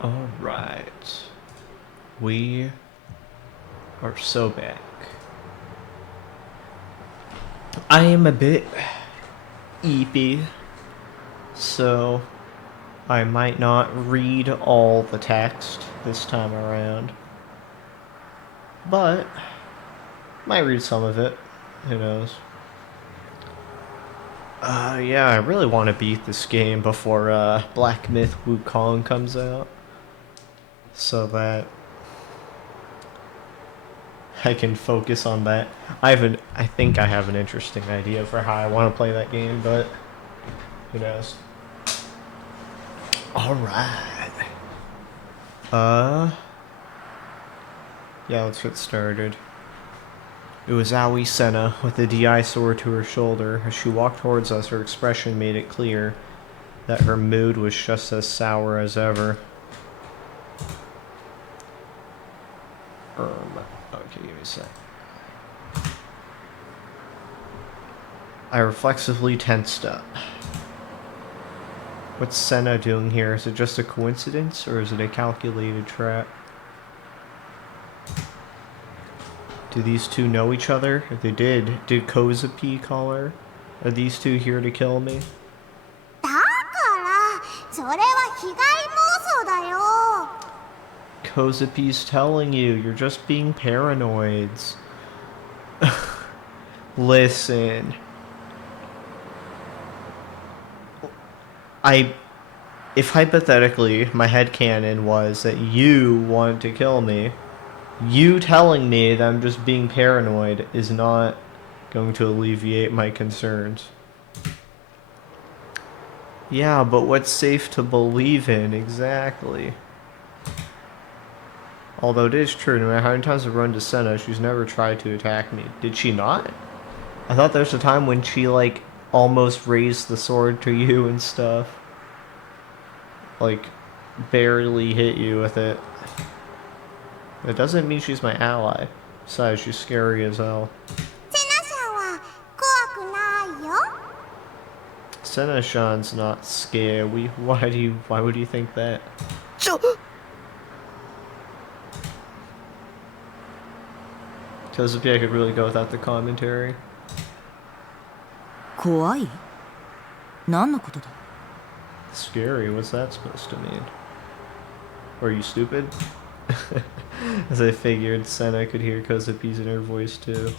All right. We are so back. I am a bit eepy, so I might not read all the text this time around. But might read some of it. Who knows? Yeah, I really want to beat this game before Black Myth Wukong comes out, so that I can focus on that. I think I have an interesting idea for how I want to play that game, but who knows? All right. Uh, yeah, let's get started. It was Aoi Senna with the DI sword to her shoulder. As she walked towards us, her expression made it clear that her mood was just as sour as ever. Okay, give me a sec. I reflexively tensed up. What's Senna doing here? Is it just a coincidence, or is it a calculated trap? Do these two know each other? If they did Kozapi call her? Are these two here to kill me? だからそれは被害妄想だよ。 Kozapi's telling you, you're just being paranoids. Listen. I if hypothetically my headcanon was that you wanted to kill me, you telling me that I'm just being paranoid is not going to alleviate my concerns. Yeah, but what's safe to believe in exactly? Although it is true, no matter how many times I've run to Senna, she's never tried to attack me. Did she not? I thought there was a time when she, like, almost raised the sword to you and stuff. Like, barely hit you with it. It doesn't mean she's my ally. Besides, she's scary as hell. セナさんは怖くないよ。 Senna-shan's not scary. Why would you think that? ちょ Kozapi, I could really go without the commentary. 怖い何のことだ Scary, what's that supposed to mean? Or are you stupid? As I figured, Senna could hear Kozapi's inner voice too.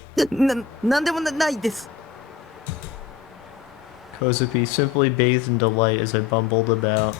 なんでもないです Kozapi simply bathed in delight as I bumbled about.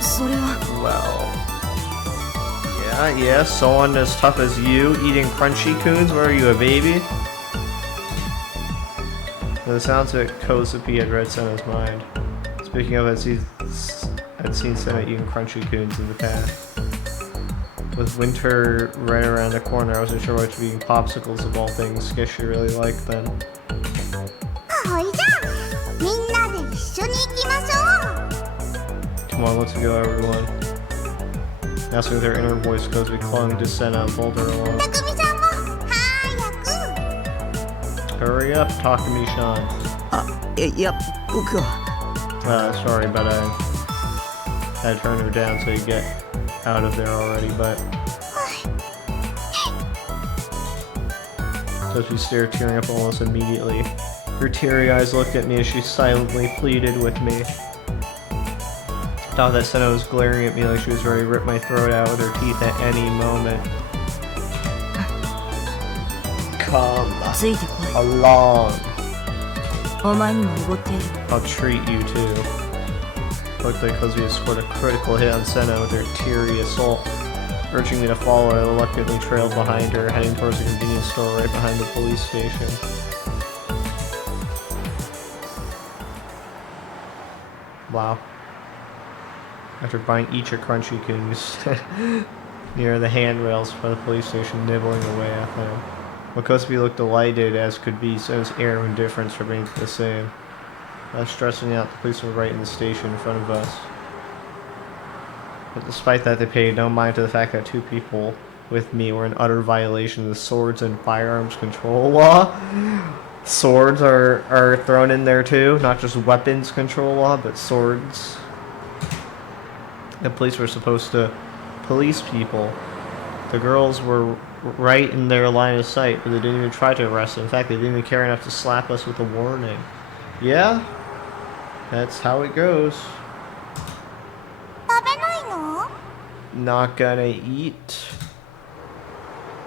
それは Well. Yeah, someone as tough as you eating crunchy coons? Where are you, a baby? It sounds like Kozapi had read Senna's mind. Speaking of, I'd seen Senna eating crunchy coons in the past. With winter right around the corner, I wasn't sure what to be eating popsicles of all things. Guess she really liked them. ほいじゃあみんなで一緒に行きましょう。 Come on, let's go, everyone. Now, with her inner voice, Kozapi clung to Senna and pulled her along. たくみさんも早く。 Hurry up, Takumi-san. あ、いや、僕は Sorry, but I turned her down so you get out of there already, but... So she stared, tearing up almost immediately. Her teary eyes looked at me as she silently pleaded with me. Thought that Senna was glaring at me like she was ready to rip my throat out with her teeth at any moment. Come ついてこい。 along. お前にもおごってやる。 I'll treat you too. Looked like Kozapi scored a critical hit on Senna with her teary assault. Urging me to follow, I reluctantly trailed behind her, heading towards a convenience store right behind the police station. Wow. After buying each a crunchy coon, you stood near the handrails for the police station, nibbling away at them. Well, Kozapi looked delighted as could be, so his air of indifference remained the same. I was stressing out, the police were right in the station in front of us. But despite that, they paid no mind to the fact that two people with me were in utter violation of the swords and firearms control law. Swords are thrown in there too, not just weapons control law, but swords. The police were supposed to police people. The girls were right in their line of sight, but they didn't even try to arrest them. In fact, they didn't even care enough to slap us with a warning. Yeah, that's how it goes. 食べないの？ Not gonna eat.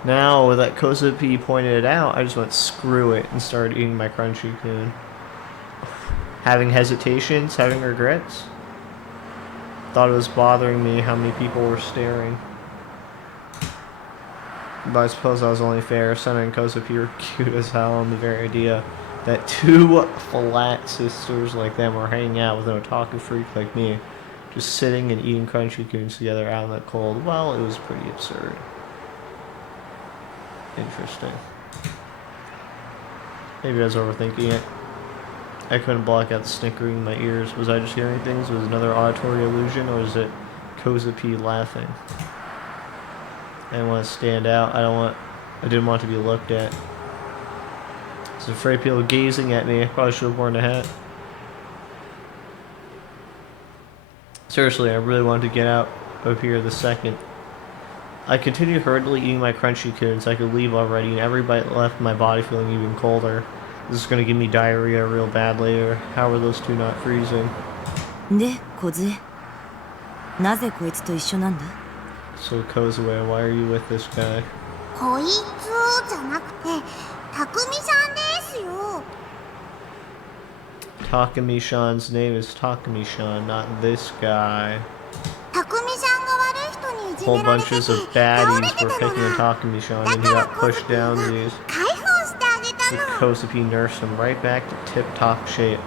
Now that Kozapi pointed it out, I just went screw it and started eating my crunchy coon. Having hesitations, having regrets. Thought it was bothering me how many people were staring. But I suppose that was only fair. Senna and Kozapi were cute as hell, and the very idea that two flat sisters like them were hanging out with an otaku freak like me, just sitting and eating crunchy coons together out in the cold, well, it was pretty absurd. Interesting. Maybe I was overthinking it. I couldn't block out the snickering in my ears. Was I just hearing things? Was it another auditory illusion, or was it Kozapi laughing? I didn't want to stand out. I didn't want to be looked at. I was afraid of people gazing at me. I probably should have worn a hat. Seriously, I really wanted to get out of here the second. I continued hurriedly eating my crunchy coons so I could leave already, and every bite left my body feeling even colder. This is going to give me diarrhea real bad later. How are those two not freezing? で、梢。なぜこいつと一緒なんだ？ So Kozue, why are you with this guy? こいつじゃなくてたくみさんですよ。 Takumi-shan's name is Takumi-shan, not this guy. たくみさんが悪い人にいじ Whole められてて bunches of 倒れ baddies て were たの picking on が Takumi-shan だ and か he ら got コ pushed ズピが down these. 解放してあげた With の。 Kozapi nursed him right back to tip-top shape.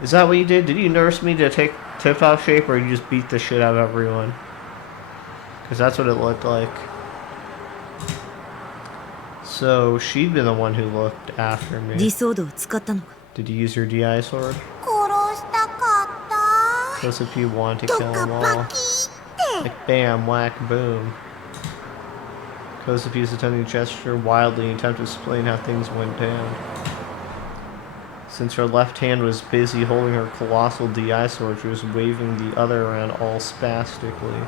Is that what you did? Did you nurse me to take tip-top shape, or you just beat the shit out of everyone? Because that's what it looked like. So, she'd been the one who looked after ディ me. ソードを使ったのか？ Did you use your DI sword? 殺したかった。 Kozapi wanted to ど kill っか them バ all. キって。 Like bam, whack, boom. Kozapi is attempting to gesture wildly in an attempt to explain how things went down. Since her left hand was busy holding her colossal DI sword, she was waving the other around all spastically.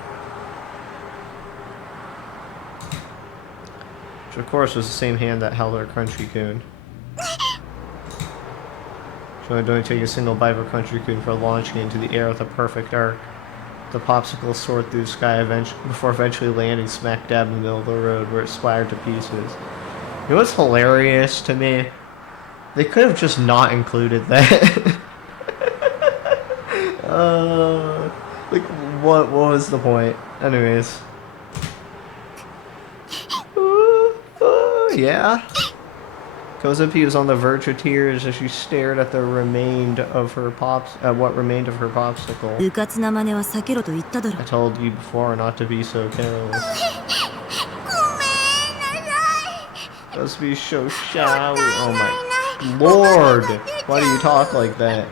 Which of course was the same hand that held her crunchy coon. She only don't take a single bite of a crunchy coon for launching it into the air with a perfect arc. The popsicle soared through the sky before eventually landing smack dab in the middle of the road where it splattered to pieces. You know what's hilarious to me? They could have just not included that. Like, What was the point? Anyways. Yeah. Kozapi was on the verge of tears as she stared at what remained of her popsicle. うかつな真似は避けろと言っただろ I told you before not to be so careless. ごめんなさい Kozapi's so shy. Oh my lord! Why do you talk like that?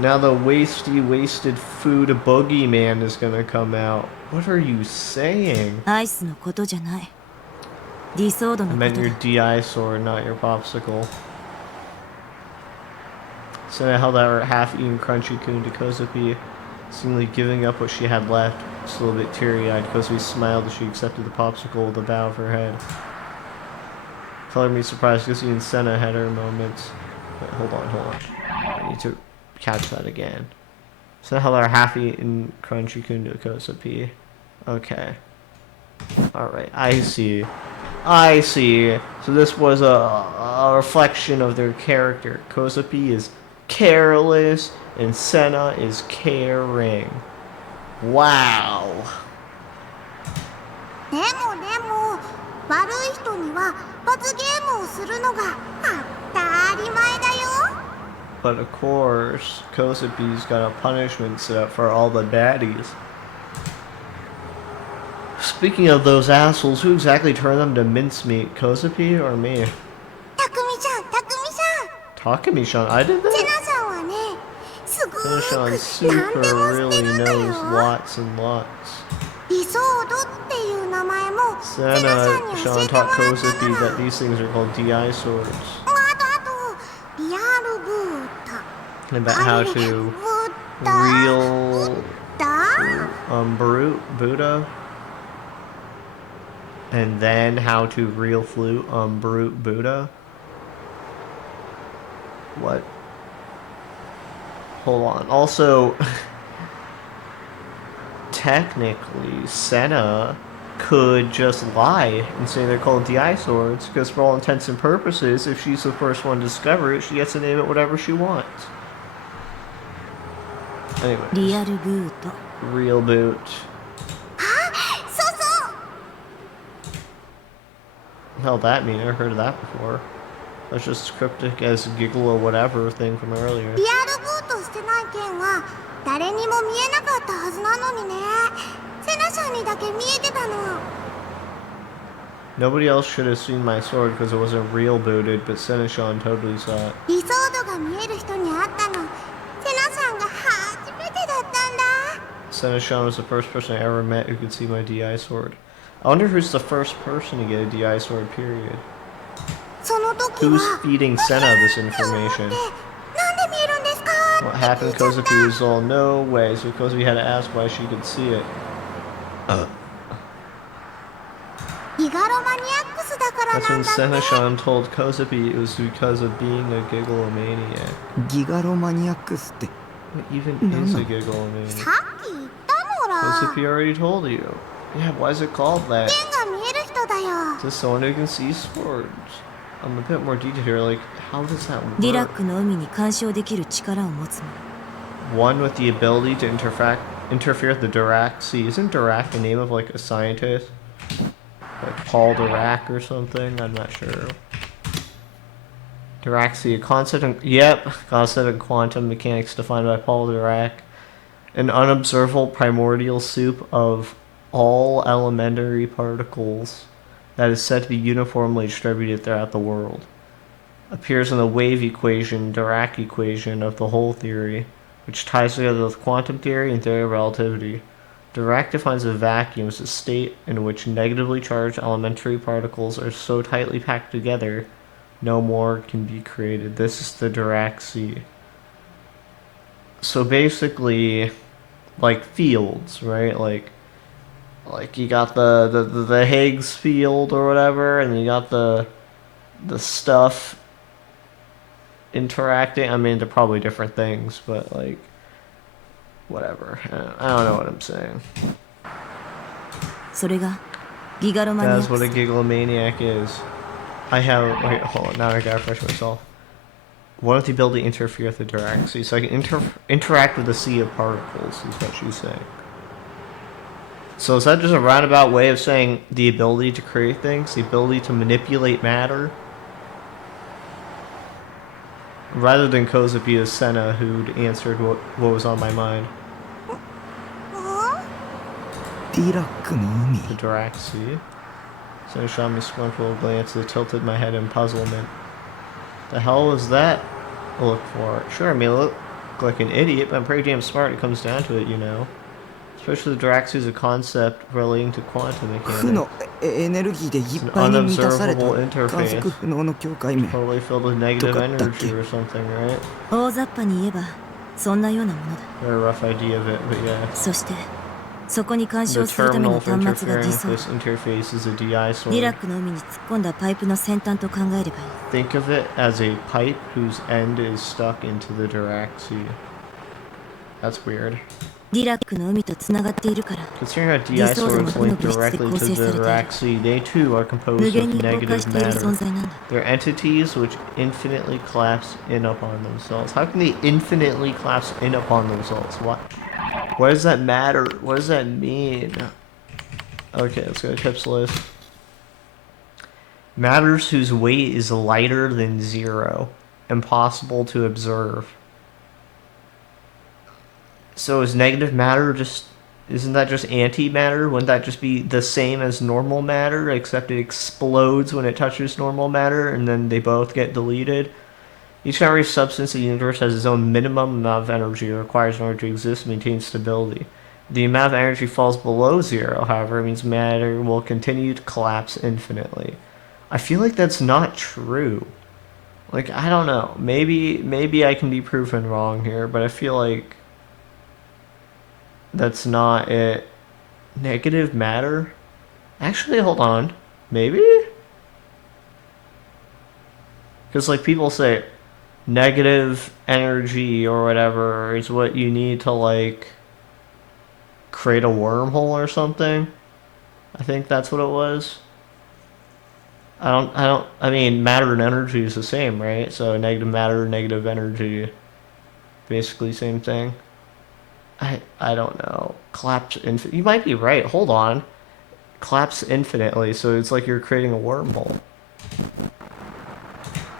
Now the wasted food boogeyman is gonna come out. What are you saying? アイスのことじゃないディソード I のこ meant と your だ DI sword, not your popsicle. So I held out her half-eaten crunchy coon to Kozapi, seemingly giving up what she had left. Still a bit teary-eyed, Kozapi smiled as she accepted the popsicle with a bow of her head. Color me surprised because even Senna had her moments. Wait, hold on. I need to catch that again. So I held out her half-eaten crunchy coon to Kozapi. Okay. Alright, I see. So this was a reflection of their character. Kozapi is careless and Senna is caring. Wow. でも悪い人には罰ゲームをするのが当たり前だよ But of course, Kozapi's got a punishment set up for all the baddies. Speaking of those assholes, who exactly turned them to mincemeat? Kozapi or me? たくみちゃん Takumi-chan, I did セ that? ナさんはねすご Senna-chan く何 super でもして really るんだ knows よ lots and lots. 理想度っていう名前もセナさんに教 Senna-chan えても taught らった Kozapi の that だ these things are called DI swords. あとリアルブータ And about how to ブッダ real だ Buddha. And then how to real flute brute Buddha. What? Hold on. Also, technically, Senna could just lie and say they're called DI swords, because for all intents and purposes, if she's the first one to discover it, she gets to name it whatever she wants. Anyway, リアルブート real boot. そうそう What the hell that mean? I never heard of that before. That's just cryptic as giggle or whatever thing from earlier. リアルブートしてない剣は誰にも見えなかったはずなのにねセナさんにだけ見えてたの Nobody else should have seen my sword because it wasn't real booted, but Senna-chan totally saw it. 理想度が見える人に会ったのセナさんが初めてだったんだ Senna-chan was the first person I ever met who could see my DI sword. I wonder who's the first person to get a DI sword, period. その時 Who's は feeding Senna this information? なんで見えるんですか What happened to Kozapi was all no way, so Kozapi had to ask why she could see it. ギガロマニアックスだから That's な when んだって Senna-chan told Kozapi it was because of being a gigglomaniac. ギガロマニアックスって What even is a gigglomaniac? さっき言ったのら Kozapi already told you. Yeah, why is it called that? 剣が見える人だよ To someone who can see swords. I'm a bit more detailed here, like, how does that ディラッ work? クの海に干渉できる力を持つもの One with the ability to interfere with the Dirac Sea. Isn't Dirac the name of, like, a scientist? Like Paul Dirac or something? I'm not sure. Dirac Sea, a concept in quantum mechanics defined by Paul Dirac. An unobservable primordial soup of all elementary particles that is said to be uniformly distributed throughout the world. Appears in the wave equation, Dirac equation of the whole theory, which ties together with quantum theory and theory of relativity. Dirac defines a vacuum as a state in which negatively charged elementary particles are so tightly packed together, no more can be created. This is the Dirac Sea. So basically, like fields, right? Like you got the Higgs field or whatever, and you got the stuff interacting. I mean, they're probably different things, but like whatever. I don't know what I'm saying. それがギガロマニアッ That's ク what a ス gigglomaniac is. Wait, hold on, now I gotta refresh myself. What if the ability to interfere with the Dirac Sea? So I can interact with the sea of particles, is what she's saying. So is that just a roundabout way of saying the ability to create things, the ability to manipulate matter? Rather than Koza be as Senna who'd answered what was on my mind. ディラックの海 The Diraxi. Senna shot me a scornful glance that tilted my head in puzzlement. The hell was that? I'll look for it. Sure, I may look like an idiot, but I'm pretty damn smart when it comes down to it, you know. Especially the Diraxi is a concept relating to quantum 負 mechanics. のエネルギーでいっぱいに満たされた Unobservable interface. 観測不能の境界面 Totally filled with negative とかだっけ energy or something, right? 大雑把に言えばそんなようなものだ。 Very rough idea of it, but yeah. そしてそこに干 The 渉するため terminal の for 端末が interfering ディ with ソー this interface is a DI ディラッ sword. クの海に突っ込んだパイプの先端と考えればいい。 Think of it as a pipe whose end is stuck into the Diraxi. That's weird. ディラックの海とつながっているから Considering how DI swords link directly to the Diraxi, they too are 無 composed 限 of に崩壊 negative している存 matter. 在なんだ。 They're entities which infinitely collapse in upon themselves. How can they infinitely collapse in upon themselves? What does that matter? What does that mean? Okay, let's go to tips list. Matters whose weight is lighter than 0. Impossible to observe. So is negative matter just... Isn't that just antimatter? Wouldn't that just be the same as normal matter, except it explodes when it touches normal matter, and then they both get deleted? Each and every substance in the universe has its own minimum amount of energy it requires in order to exist and maintain stability. If the amount of energy falls below 0, however, it means matter will continue to collapse infinitely. I feel like that's not true. Like, I don't know. Maybe I can be proven wrong here, but I feel like that's not it. Negative matter? Actually, hold on. Maybe? Because, like, people say negative energy or whatever is what you need to, like, create a wormhole or something. I think that's what it was. I mean, matter and energy is the same, right? So negative matter, negative energy, basically same thing. I don't know. Collapse you might be right. Hold on. Collapse infinitely, so it's like you're creating a wormhole.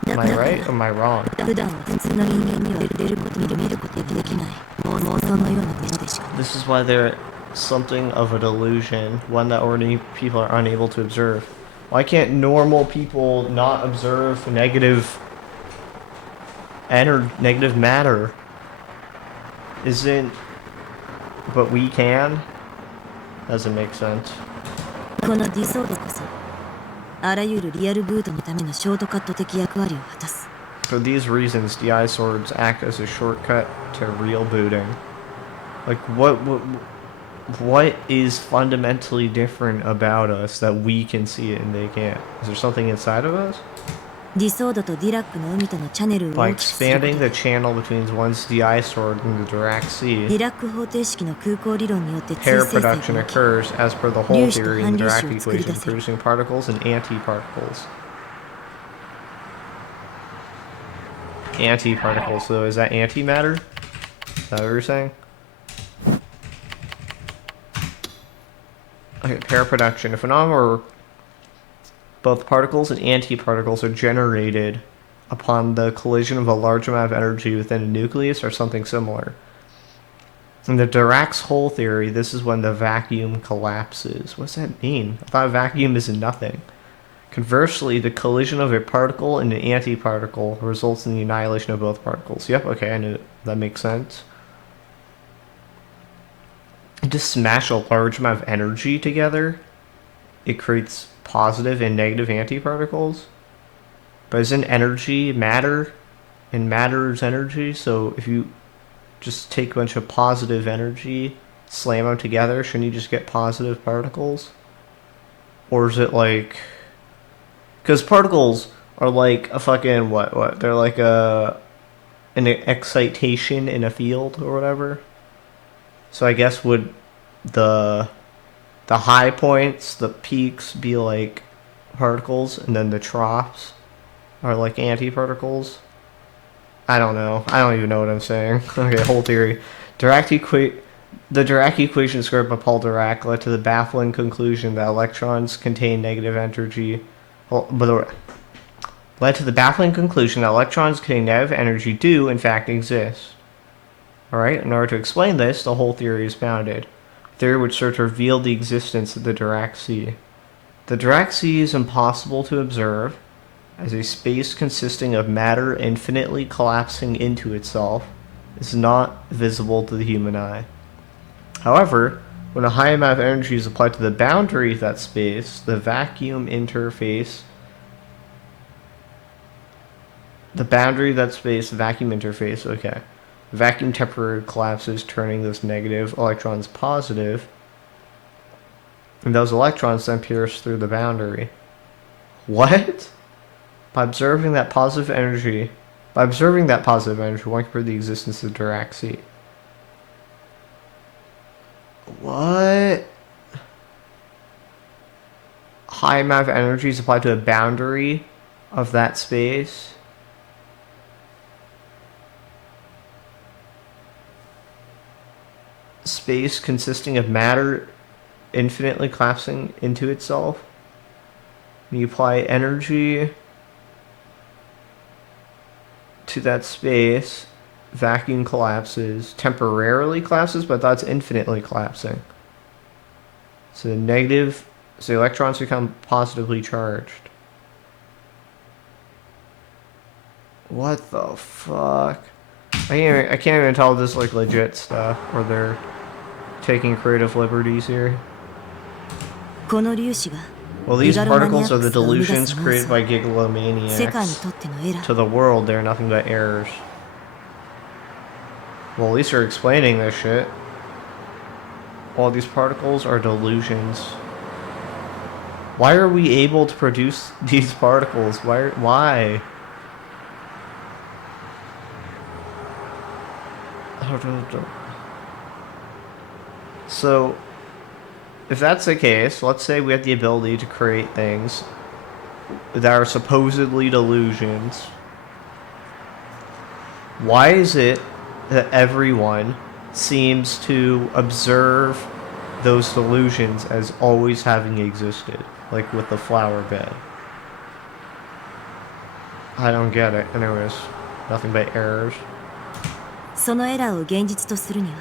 Am I right or am I wrong? 普段は普通の人間には出ること見ることができない妄想のようなものでしかない。 This is why they're something of a delusion, one that ordinary people are unable to observe. Why can't normal people not observe negative matter? But we can? Doesn't make sense. このディソードこそあらゆるリアルブートのためのショートカット的役割を果たす。 For these reasons, DI swords act as a shortcut to real booting. Like, what is fundamentally different about us that we can see it and they can't? Is there something inside of us? ディソードとディラックの海とのチャネルを By 大きくすること expanding で the channel between one's DI sword and the デ Diraxi, ィラック方程式の空港理論によって追 pair 生成が production 起き occurs as per the whole 粒子と theory 反 in the 粒子 Dirac を作り出 equation, せる。 producing particles and antiparticles. Antiparticles, so is that antimatter? Is that what you're saying? Okay, pair production. A phenomenon where both particles and antiparticles are generated upon the collision of a large amount of energy within a nucleus or something similar. In the Dirac's hole theory, this is when the vacuum collapses. What does that mean? I thought a vacuum is nothing. Conversely, the collision of a particle and an antiparticle results in the annihilation of both particles. Yep, okay, I knew it. That makes sense. To smash a large amount of energy together, it creates positive and negative antiparticles. But isn't energy matter? And matter is energy, so if you just take a bunch of positive energy, slam them together, shouldn't you just get positive particles? Or is it like... Because particles are like a fucking... What? They're like an excitation in a field or whatever. So I guess would the high points, the peaks, be like particles, and then the troughs are like antiparticles? I don't know. I don't even know what I'm saying. Okay, whole theory. Dirac The Dirac equation described by Paul Dirac led to the baffling conclusion that electrons contain negative energy. Led to the baffling conclusion that electrons containing negative energy do, in fact, exist. Alright, in order to explain this, the whole theory is bounded. A theory which serves to reveal the existence of the Dirac sea. The Dirac sea is impossible to observe, as a space consisting of matter infinitely collapsing into itself is not visible to the human eye. However, when a high amount of energy is applied to the boundary of that space, the vacuum interface, okay. The vacuum temporarily collapses, turning those negative electrons positive, and those electrons then pierce through the boundary. What? By observing that positive energy, one can prove the existence of the Dirac sea. What? High amount of energy is applied to a boundary of that space. Space consisting of matter infinitely collapsing into itself. When you apply energy to that space, vacuum collapses, temporarily collapses, but that's infinitely collapsing. So the electrons become positively charged. What the fuck? I can't even tell if this is like legit stuff or they're taking creative liberties here. Well, these particles are the delusions created by gigalomaniacs. To the world, they're nothing but errors. Well, at least they're explaining this shit. All these particles are delusions. Why are we able to produce these particles? Why? So, if that's the case, let's say we have the ability to create things that are supposedly delusions. Why is it that everyone seems to observe those delusions as always having existed? Like with the flower bed. I don't get it. Anyways, nothing but errors. そのエラーを現実とするには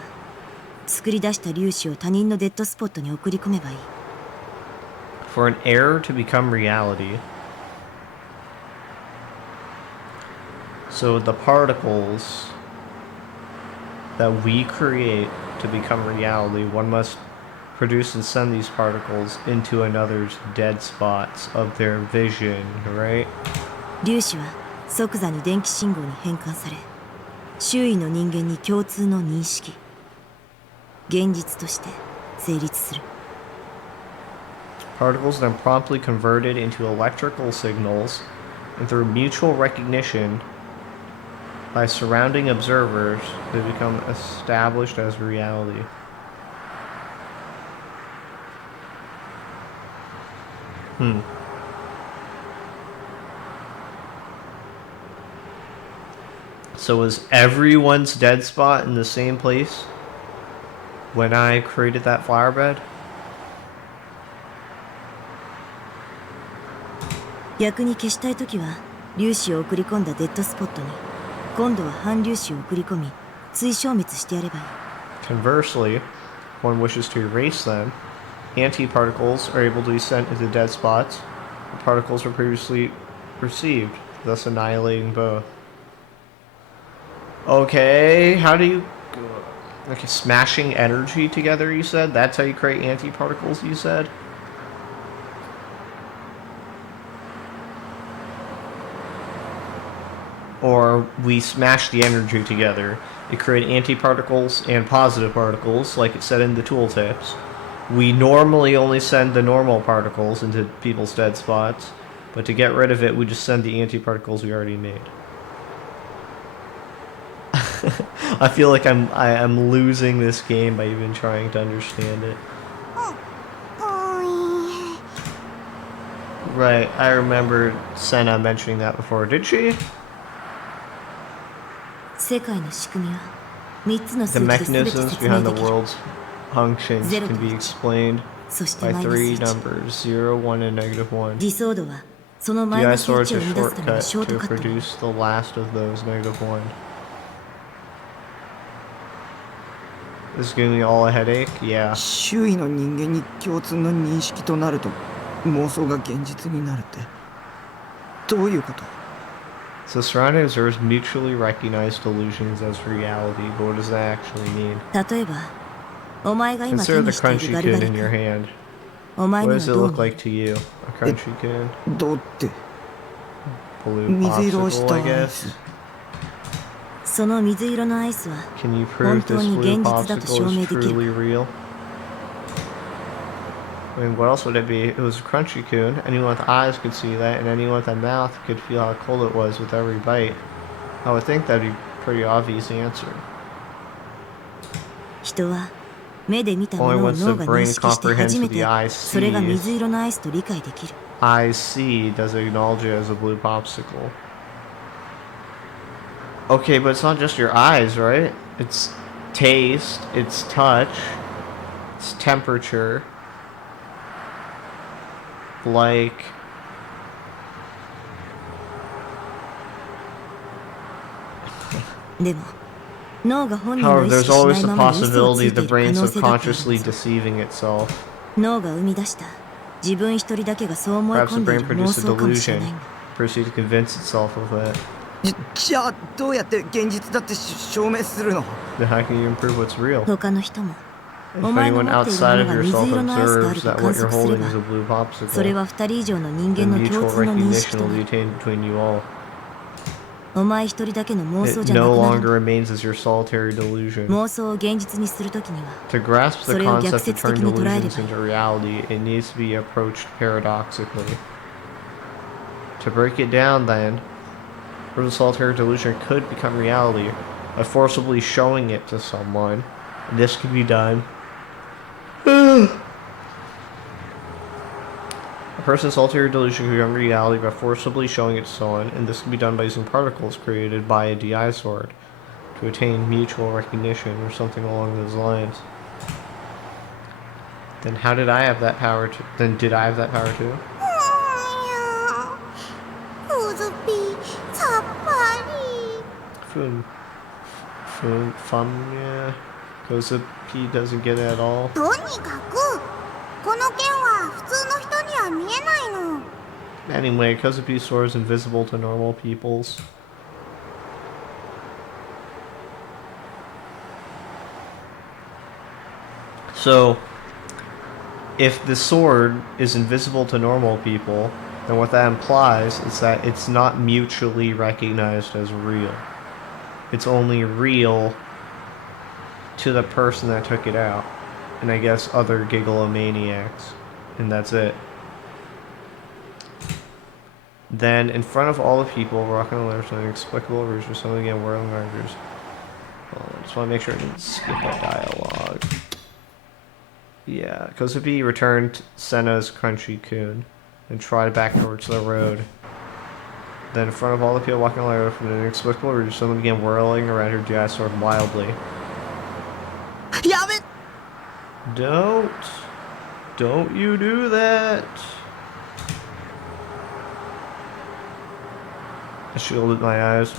作り出した粒子を他人のデッドスポットに送り込めばいい。 For an error to become reality, so the particles that we create to become reality, one must produce and send these particles into another's dead spots of their vision, right? 粒子は即座に電気信号に変換され、周囲の人間に共通の認識、現実として成立する。 Particles then promptly converted into electrical signals, and through mutual recognition by surrounding observers, they become established as reality. So was everyone's dead spot in the same place when I created that flower bed? 逆に消したいときは粒子を送り込んだデッドスポットに今度は反粒子を送り込み追消滅してやればいい。 Conversely, if one wishes to erase them, antiparticles are able to be sent into dead spots where particles were previously received, thus annihilating both. Okay, how do you... Okay, smashing energy together, you said? That's how you create antiparticles, you said? Or we smash the energy together. It created antiparticles and positive particles, like it said in the tooltips. We normally only send the normal particles into people's dead spots, but to get rid of it, we just send the antiparticles we already made. I feel like I'm losing this game by even trying to understand it. Right, I remember Senna mentioning that before. Did she? 世界の仕組みは3つの The 数字で全て mechanisms 説明 behind で the きる。 world's functions Zero can be to explained そして by マイナス three 1。 numbers, 0, 1, and negative 1. ディソードはそのマイ The ナ eye ス sword's 1 a を生み出すための shortcut ショート to カットに produce the last of those, negative 1. This is giving me all a headache? Yeah. 周囲の人間に共通の認識となると妄想が現実になるってどういうこと？ So surrounding observers mutually recognize delusions as reality, but what does that actually mean? 例えばお前が今手 Consider に the している crunchy ガリガ kun リ in your 君、 hand. お前 What には does it どう look 見え like to you? A crunchy kun? どうって Blue 水色をし popsicle, た I アイ guess? ス。その水色のアイスは Can you 本 prove 当 this に blue 現実だと証 popsicle 明 is できる truly real? I mean, what else would it be? It was a crunchy kun. Anyone with eyes could see that, and anyone with a mouth could feel how cold it was with every bite. I would think that'd be a pretty obvious answer. 人は目で見たも Only のを once the 脳が認 brain 識して初 comprehends め what て the eye それが水 sees, 色のアイスと理解できる。 eyes see does it acknowledge it as a blue popsicle. Okay, but it's not just your eyes, right? It's taste, it's touch, it's temperature. Like, でも脳が本人の however, 意 there's 識しな always い the ままに嘘をつ possibility いて the いる可 brain 能性だってあるん subconsciously です。 deceiving itself. 脳が生み出した自分一人だけがそう思い Perhaps 込 the んでい brain る妄 produced a 想かもしれ delusion, ないんだ。 proceed to convince itself of it. じゃあどうやって現実だって証明するの？ Then how can you improve what's real? 他の人も If お前の anyone 持っているも outside の of が水 yourself 色のアイスである observes と that 観 what you're 測すれ holding ば is a blue それ popsicle, は二人以上の人間 then の mutual 共通の認識 recognition と will な be る。 attained between you all. お前一人だけの妄想 It じゃなく no なるん longer だ。 remains as your solitary delusion. 妄想を現実にするときには To grasp the それを逆 concept of 説 turning 的に捉えれ delusions ばいい。 into reality, it needs to be approached paradoxically. To break it down, then, where the solitary delusion could become reality by forcibly showing it to someone. And this could be done. A person's solitary delusion could become reality by forcibly showing it to someone, and this can be done by using particles created by a DI sword to attain mutual recognition or something along those lines. Then how did I have that power to? Then did I have that power too? うずぴさっぱり Yeah. Goes P doesn't get it at all. とにかくこの剣は普通の人には見えないの。 Anyway, Kozupi's sword is invisible to normal peoples. So, if the sword is invisible to normal people, then what that implies is that it's not mutually recognized as real. It's only real to the person that took it out, and I guess other gigglomaniacs, and that's it. Then, in front of all the people, rocking a letter, something inexplicable rouge, or something again, whirling rouges. I just want to make sure I didn't skip a dialogue. Yeah, Kozupi returned Senna's Crunchy Kun and trotted back towards the road. Then, in front of all the people walking along from an inexplicable rouge, someone began whirling around her jazz sword wildly. やめ！ Don't you do that! I shielded my eyes.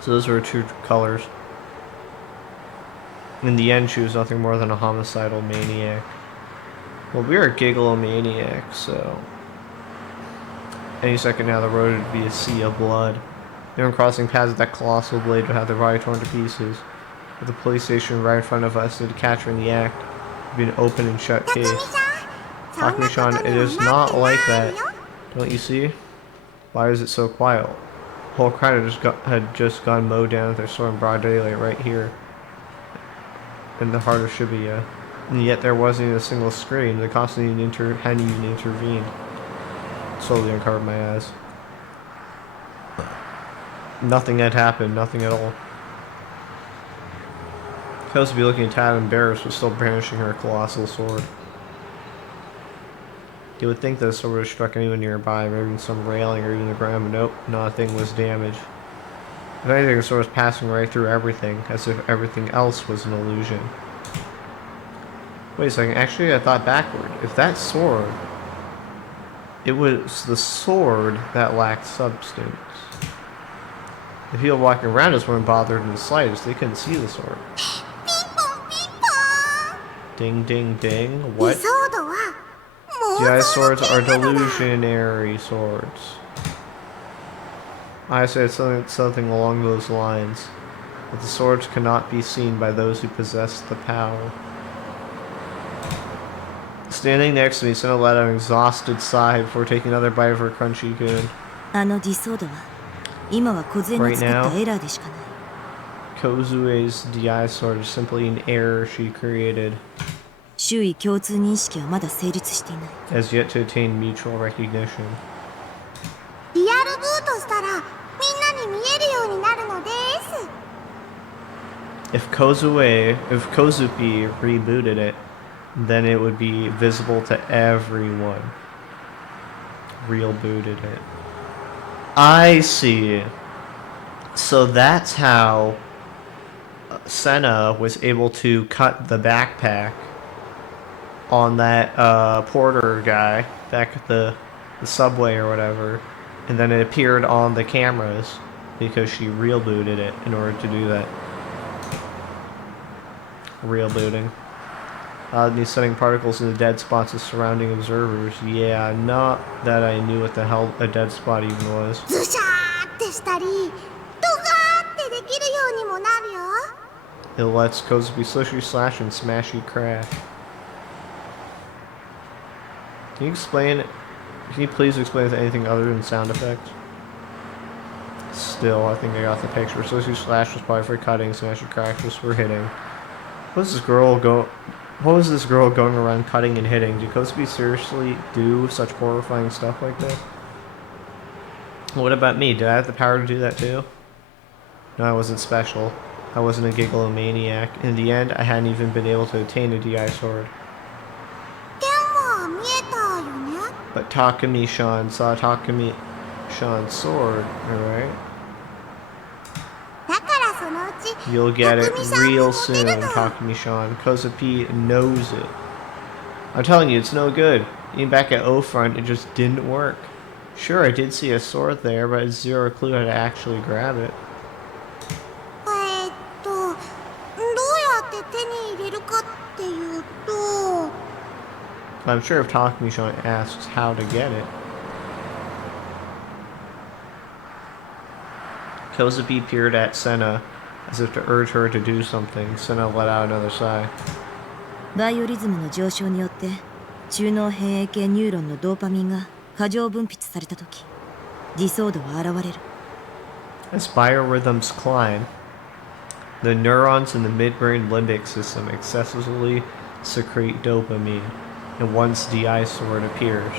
So those were true colors. In the end, she was nothing more than a homicidal maniac. Well, we are gigglomaniacs, so... Any second now, the road would be a sea of blood. Anyone crossing paths with that colossal blade would have their body torn to pieces. With the police station right in front of us, and to catch her in the act, would be an open and shut たくみ case. さん、そんなこと Takumi-chan, に it は is な not って like ない that. よ。 Don't you see? Why is it so quiet? The whole crowd had just gone mowed down with their sword in broad daylight right here in the heart of Shibuya. And yet there wasn't even a single scream. The cops hadn't even intervened. Slowly uncovered my eyes. Nothing had happened. Nothing at all. Kozubi, looking tad embarrassed, was still brandishing her colossal sword. You would think that the sword would have struck anyone nearby, maybe even some railing or even the ground, but nope, nothing was damaged. If anything, the sword was passing right through everything, as if everything else was an illusion. Wait a second, actually I thought backward. If that sword... It was the sword that lacked substance. The people walking around us weren't bothered in the slightest. They couldn't see the sword. ピンポンピンポン Ding ding ding. 理 What? 想度は妄 Jedi 想の swords are 剣なのだ delusionary swords. I said something along those lines. But the swords cannot be seen by those who possess the power. Standing next to me, Senna let out an exhausted sigh before taking another bite of her crunchy goon. あのディソードは今は小杖の作ったエラーでしかない。 Kozue's DI sword is simply an error she created, 周囲共通認識はまだ成立していない。 as yet to attain mutual recognition. リアルブートしたらみんなに見えるようになるのです If Kozupi rebooted it, then it would be visible to everyone. Real booted it. I see. So that's how Senna was able to cut the backpack on that porter guy back at the subway or whatever, and then it appeared on the cameras because she real booted it in order to do that. Real booting. Me setting particles in the dead spots of surrounding observers. Yeah, not that I knew what the hell a dead spot even was. ズシャーってしたりドガーってできるようにもなるよ It lets Kozupi slishy slash and smashy crash. Can you please explain it to anything other than sound effects? Still, I think I got the picture. Slishy slash was probably for cutting, smashy crash was for hitting. What was this girl going around cutting and hitting? Did Kozupi seriously do such horrifying stuff like this? What about me? Did I have the power to do that too? No, I wasn't special. I wasn't a gigglomaniac. In the end, I hadn't even been able to attain a DI sword. 剣は見えたよね But Takumi-shan saw Takumi-shan's sword, alright? だからそのうち You'll get it 匠さんも real モテ soon, るの Takumi-shan. Kozupi knows it. I'm telling you, it's no good. Even back at O-Front, it just didn't work. Sure, I did see a sword there, but I had zero clue how to actually grab it. どうやって手に入れるかっていうと I'm sure if Takumi-shan asks how to get it. Kozupi peered at Senna as if to urge her to do something. Senna let out another sigh. バイオリズムの上昇によって中脳変影系ニューロンのドーパミンが過剰分泌された時ディソードは現れる。 As biorhythms climb, the neurons in the midbrain limbic system excessively secrete dopamine, and once DI sword appears.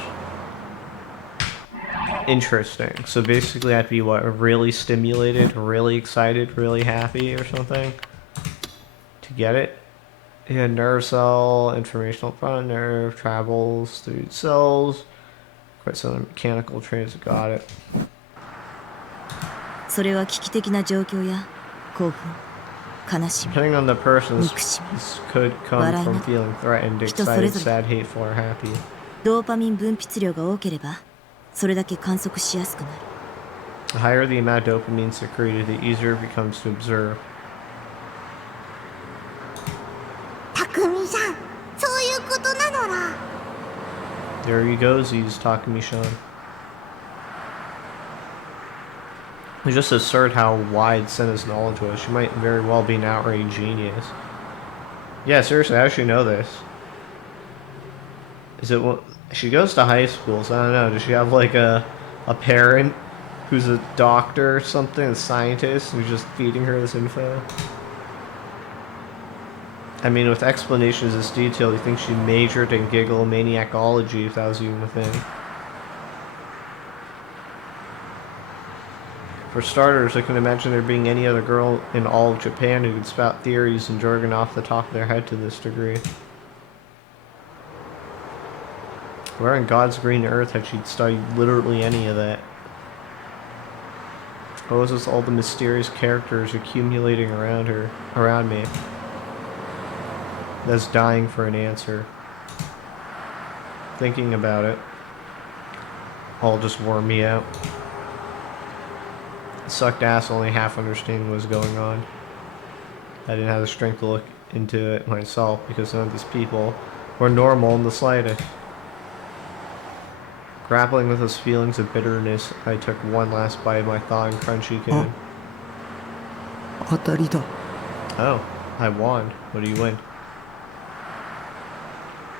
Interesting. So basically I have to be what, really stimulated, really excited, really happy or something to get it? Yeah, nerve cell, informational front nerve, travels through cells, quite some mechanical transit, got it. それは危機的な状況や興奮、悲しみ、 Depending on the person, 憎しみ、 this could come from feeling threatened, excited, sad, hateful, or happy. ドーパミン分泌量が多ければそれだけ観測しやすくなる。 The higher the amount of dopamine secreted, the easier it becomes to observe. たくみさんそういうことなのら There he goes, he's Takumi-shan. It's just absurd how wide Senna's knowledge was. She might very well be an outright genius. Yeah, seriously, how does she know this? Is it what she goes to high school, so I don't know. Does she have like a parent who's a doctor or something, a scientist, who's just feeding her this info? I mean, with explanations this detailed, you think she majored in gigglomaniacology if that was even a thing. For starters, I can imagine there being any other girl in all of Japan who could spout theories and jargon off the top of their head to this degree. Where on God's green earth had she studied literally any of that? What was this, all the mysterious characters accumulating around me? That's dying for an answer. Thinking about it all just wore me out. It sucked ass only half understanding what was going on. I didn't have the strength to look into it myself because none of these people were normal in the slightest. Grappling with those feelings of bitterness, I took one last bite of my thawing crunchy can. 当たりだ。 Oh, I won. What do you win?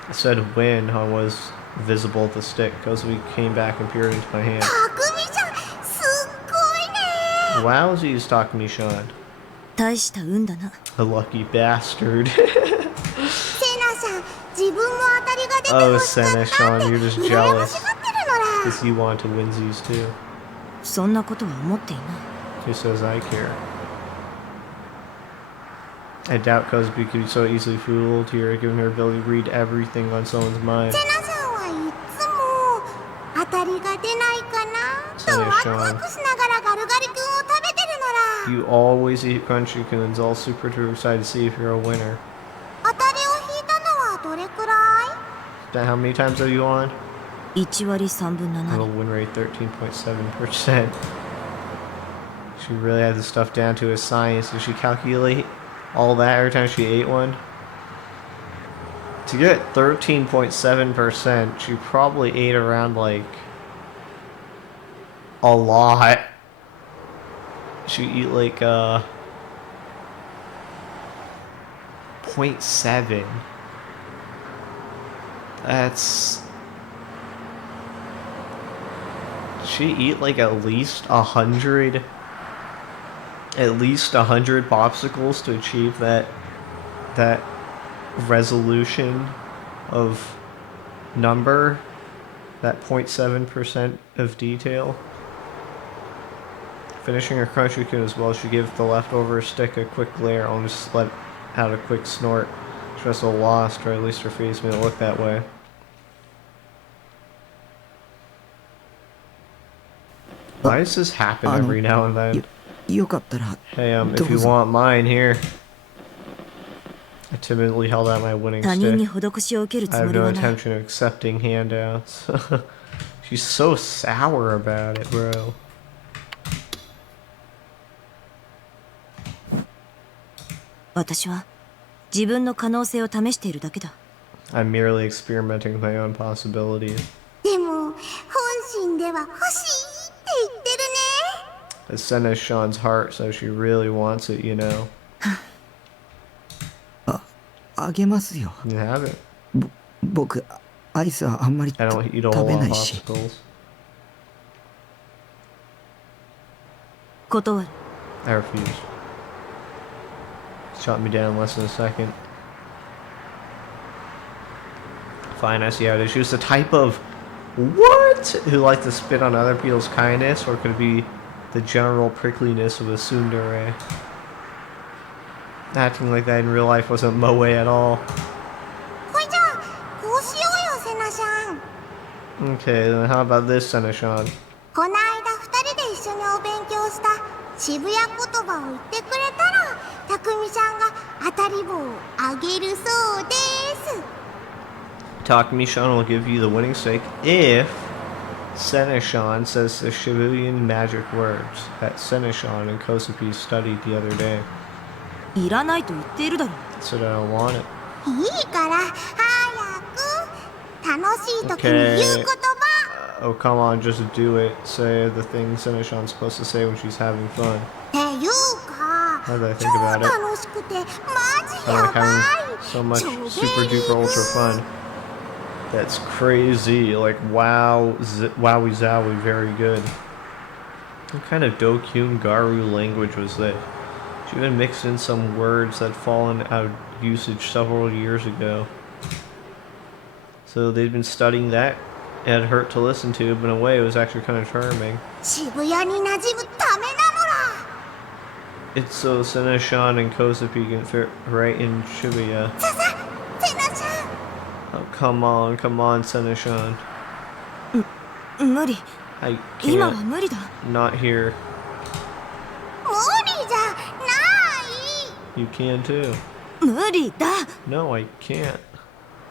It said win on what was visible at the stick because we came back and peered into my hand. たくみさんすっごいね。 Wowsies, Takumi-san. 大した運だな。 A lucky bastard. セナさん自分も当たりが出て Oh, ほしかった Seneshan, って you're just 羨ま jealous しがってるのら。 because you want to winsies too. そんなことは思っていない。 Who says I care? I doubt Kozuki could be so easily fooled here, given her ability to read everything on someone's mind. セナさんはいつも当たりが出ないかなとワクワクしながらガルガリ君を食べてるのら。 You always eat Crunchy Coons, all super duper excited to see if you're a winner. 当たりを引いたのはどれくらい？ How many times have you won? 1割3分の Little 7。 win rate 13.7%. She really had the stuff down to a science. Did she calculate all that every time she ate one? To get 13.7%, she probably ate around like a lot. She eat like 0.7. That's... She eat like at least 100 popsicles to achieve that resolution of number, that 0.7% of detail. Finishing her crunchy can as well, she gave the leftover stick a quick glare, almost let out a quick snort. She was so lost, or at least her face made it look that way. Why does this happen every now and then? よかったら Hey, if どう you ぞ。 want mine, here. I timidly held out my winning 他人に stick. 施しを受ける I つも have り no はない。 intention of accepting handouts. She's so sour about it, bro. 私は自分の可能性を試しているだけだ。 I'm merely experimenting with my own possibilities. でも本心では欲しいって言ってるね。 It's Senna Sean's heart, so she really wants it, you know. あげますよ。 You have it. 僕アイスはあんまり I don't eat a 食 whole べ lot な of いし。 popsicles. 断る。 I refuse. Shot me down in less than a second. Fine, I see how it is. She was the type of what who like to spit on other people's kindness, or could it be the general prickliness of a tsundere? Acting like that in real life wasn't moe at all. ほいじゃあこうしようよセナシャン。 Okay, then how about this, Senna-shan? この間二人で一緒にお勉強した渋谷言葉を言ってくれたらたくみさんが当たり棒をあげるそうです。 Takumi-shan will give you the winning stake if Senna-shan says the Shibuyan magic words that Senna-shan and Kosupi studied the other day. いらないと言っているだろう。 So I don't want it. いいから早く楽しい時に言う言葉。 Oh, come on, just do it. Say the things Senna-shan's supposed to say when she's having fun. っていうか How did I 超 think about it? 楽しくてマジ I や like ばい having so much 超 super 便利 duper で ultra す fun. That's crazy. Like, wow, wowie zowie, very good. What kind of Dokyun Garu language was that? She even mixed in some words that had fallen out of usage several years ago. So they'd been studying that. It had hurt to listen to, but in a way it was actually kind of charming. 渋谷に馴染むためなのら。 It's so Senna-shan and Kosupi can fit right in Shibuya. ささセナちゃん Oh, come on, Senna-shan. 無理。 I 今は can't. 無理だ。 Not here. You can too. 無理だ。 No, I can't.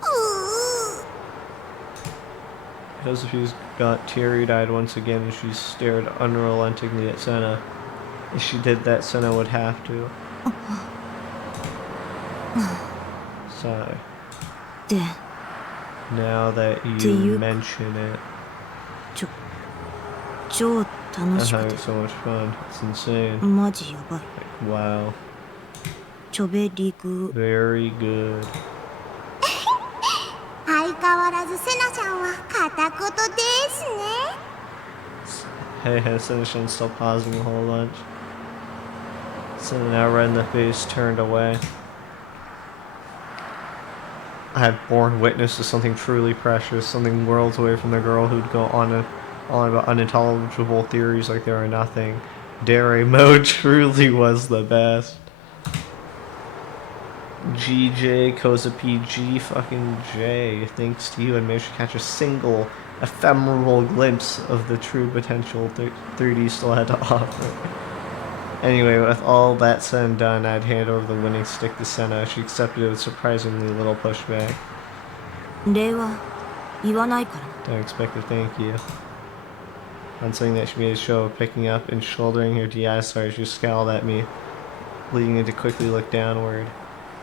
うう Josephine's got teary-eyed once again as she stared unrelentingly at Senna. If she did that, Senna would have to. Sigh. で、 Now that Do you you- mention it, 超楽 I'm しく having て so much fun. It's insane. マジやばい。 Wow. ちょべりぐ Very good. 相変わらずセナちゃんは片言ですね。 Hey, hey, Senna-chan still pausing a whole bunch. Senna, now red in the face, turned away. I had borne witness to something truly precious, something worlds away from the girl who'd go on about unintelligible theories like they were nothing. Dairy Mo truly was the best. GJ, Koza PG, fucking J. Thanks to you, I managed to catch a single ephemeral glimpse of the true potential 3D still had to offer. Anyway, with all that said and done, I'd hand over the winning stick to Senna. She accepted it with surprisingly little pushback. 礼は言わないからな。 Don't expect a thank you. On saying that, she made a show of picking up and shouldering her DI star. She scowled at me, leading me to quickly look downward.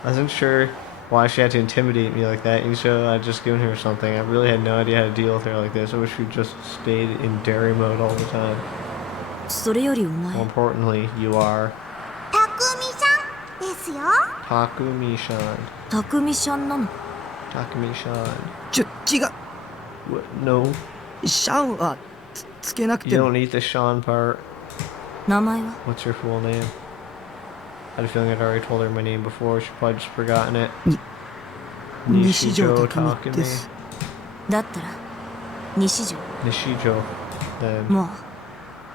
I wasn't sure why she had to intimidate me like that. And so I'd just given her something. I really had no idea how to deal with her like this. I wish she'd just stayed in dairy mode all the time. それよりお前 More importantly, you are たくみさんですよ。 Takumi-shan. たくみしゃんなの。 Takumi-shan. 違う。 What? No, シャンはつけなく you て don't も。 need the Sean part. 名前は What's your full name? I had a feeling I'd already told her my name before. She'd probably just forgotten it. 西条 Nishijo 匠で Takumi. す。だったら西条。 Nishijo. Then もう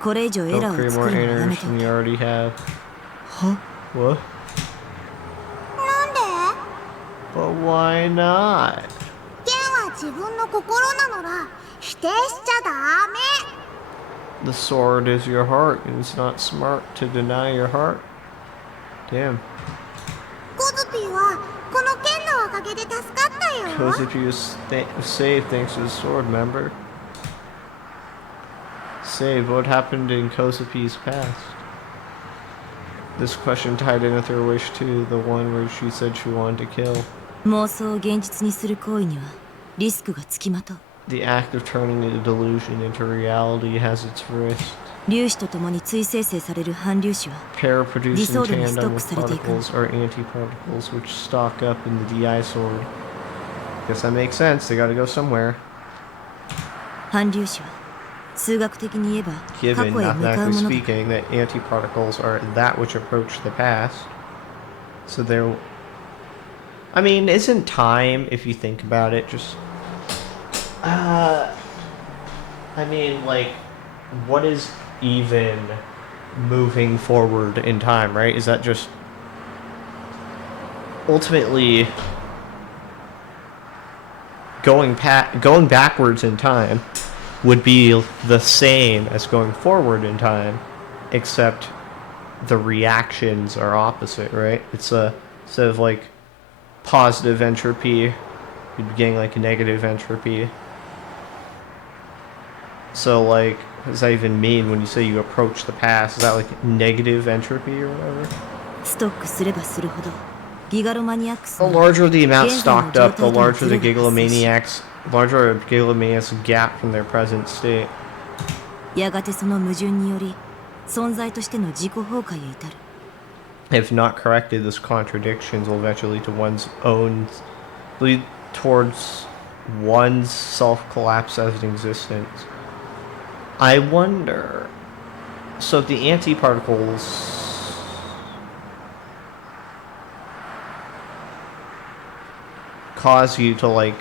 これ以上エ don't ラーを create 作 more るのはやめ errors てお than け。 you already have. は What? なんで？ But why not? 剣は自分の心なのら否定しちゃダメ。 The sword is your heart, and it's not smart to deny your heart. Damn. コズピーはこの剣のおかげで助かったよ。 Kozuchi was saved thanks to the sword, remember? Saved? What happened in Kozupi's past? This question tied in with her wish too, the one where she said she wanted to kill. 妄想を現実にする行為にはリスクがつきまとう。 The act of turning a delusion into reality has its risk. 粒子とともに追生成される反粒子は Pair produced in Disorderに tandem ストッ with クされていく。 particles are antiparticles which stock up in the DI sword. Guess that makes sense, they gotta go somewhere. 反粒子は数学的に言えば過 Given, 去へ向かう mathematically ものだ。 speaking, that antiparticles are that which approach the past. So they're... I mean, isn't time, if you think about it, just... I mean, like, what is even moving forward in time, right? Is that just... Ultimately... Going backwards in time would be the same as going forward in time, except the reactions are opposite, right? It's instead of like positive entropy, you'd be getting like negative entropy. So like, what does that even mean when you say you approach the past? Is that like negative entropy or whatever? ストックすればするほどギガロマニアックス The の larger the amount 現在の stocked 状 up, the 態との larger ズ the レが発生し larger a Gigalomaniac's gap from their present state. やがてその矛盾により存在としての自己崩壊へ至る。 If not corrected, these contradictions will eventually lead towards one's self-collapse as an existence. I wonder. So if the antiparticles cause you to like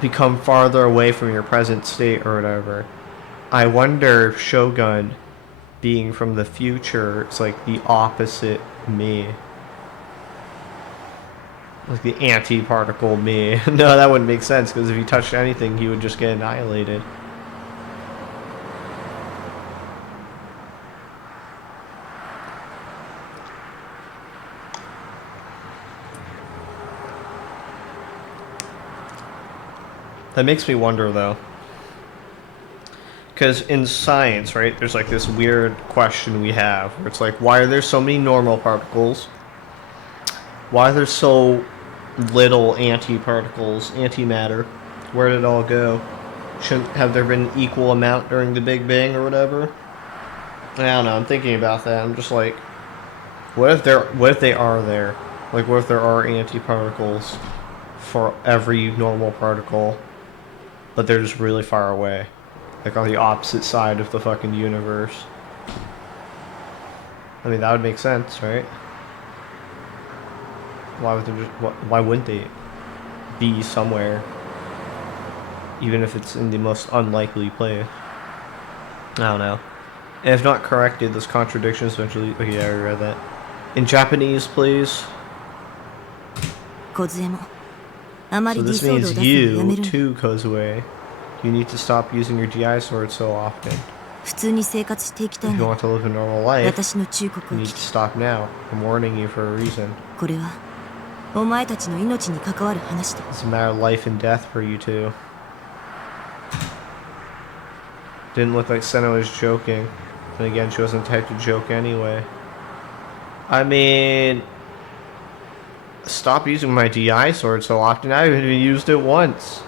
become farther away from your present state or whatever, I wonder if Shogun, being from the future, it's like the opposite me. Like the anti-particle me. No, that wouldn't make sense, because if he touched anything, he would just get annihilated. That makes me wonder, though. Because in science, right, there's like this weird question we have where it's like, why are there so many normal particles? Why are there so little antiparticles, antimatter? Where did it all go? Have there been equal amount during the Big Bang or whatever? I don't know, I'm thinking about that. I'm just like, what if they are there? Like, what if there are antiparticles for every normal particle, but they're just really far away? Like on the opposite side of the fucking universe. I mean, that would make sense, right? Why wouldn't they be somewhere? Even if it's in the most unlikely place. I don't know. And if not corrected, those contradictions eventually... Okay, yeah, I already read that. In Japanese, please. 梢もあま So り理 this 想度を means 出すのをやめ you, るんだ too, Kozue. You need to stop using your GI sword so often. 普通に生活していきたい If ん you だ want to live a normal life, 私の忠 you 告を need 聞 to け stop now. I'm warning you for a reason. これはお前たちの命に関わる話だ It's a matter of life and death for you two. Didn't look like Senna was joking. And again, she wasn't the type to joke anyway. I mean... Stop using my DI sword so often. I haven't even used it once.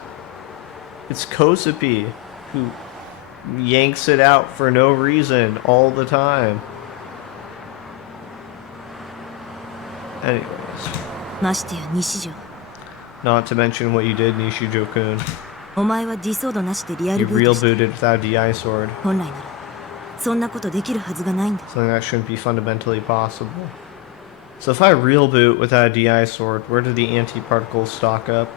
It's Kosapi who yanks it out for no reason all the time. Anyways. ましてや西条 Not to mention what you did, Nishijo-kun. お前はディソードなしでリア You ルブー real トして booted without DI sword. 本来ならそんなことできるはずがないんだ Something that shouldn't be fundamentally possible. So if I real boot without a DI sword, where do the anti-particles stock up?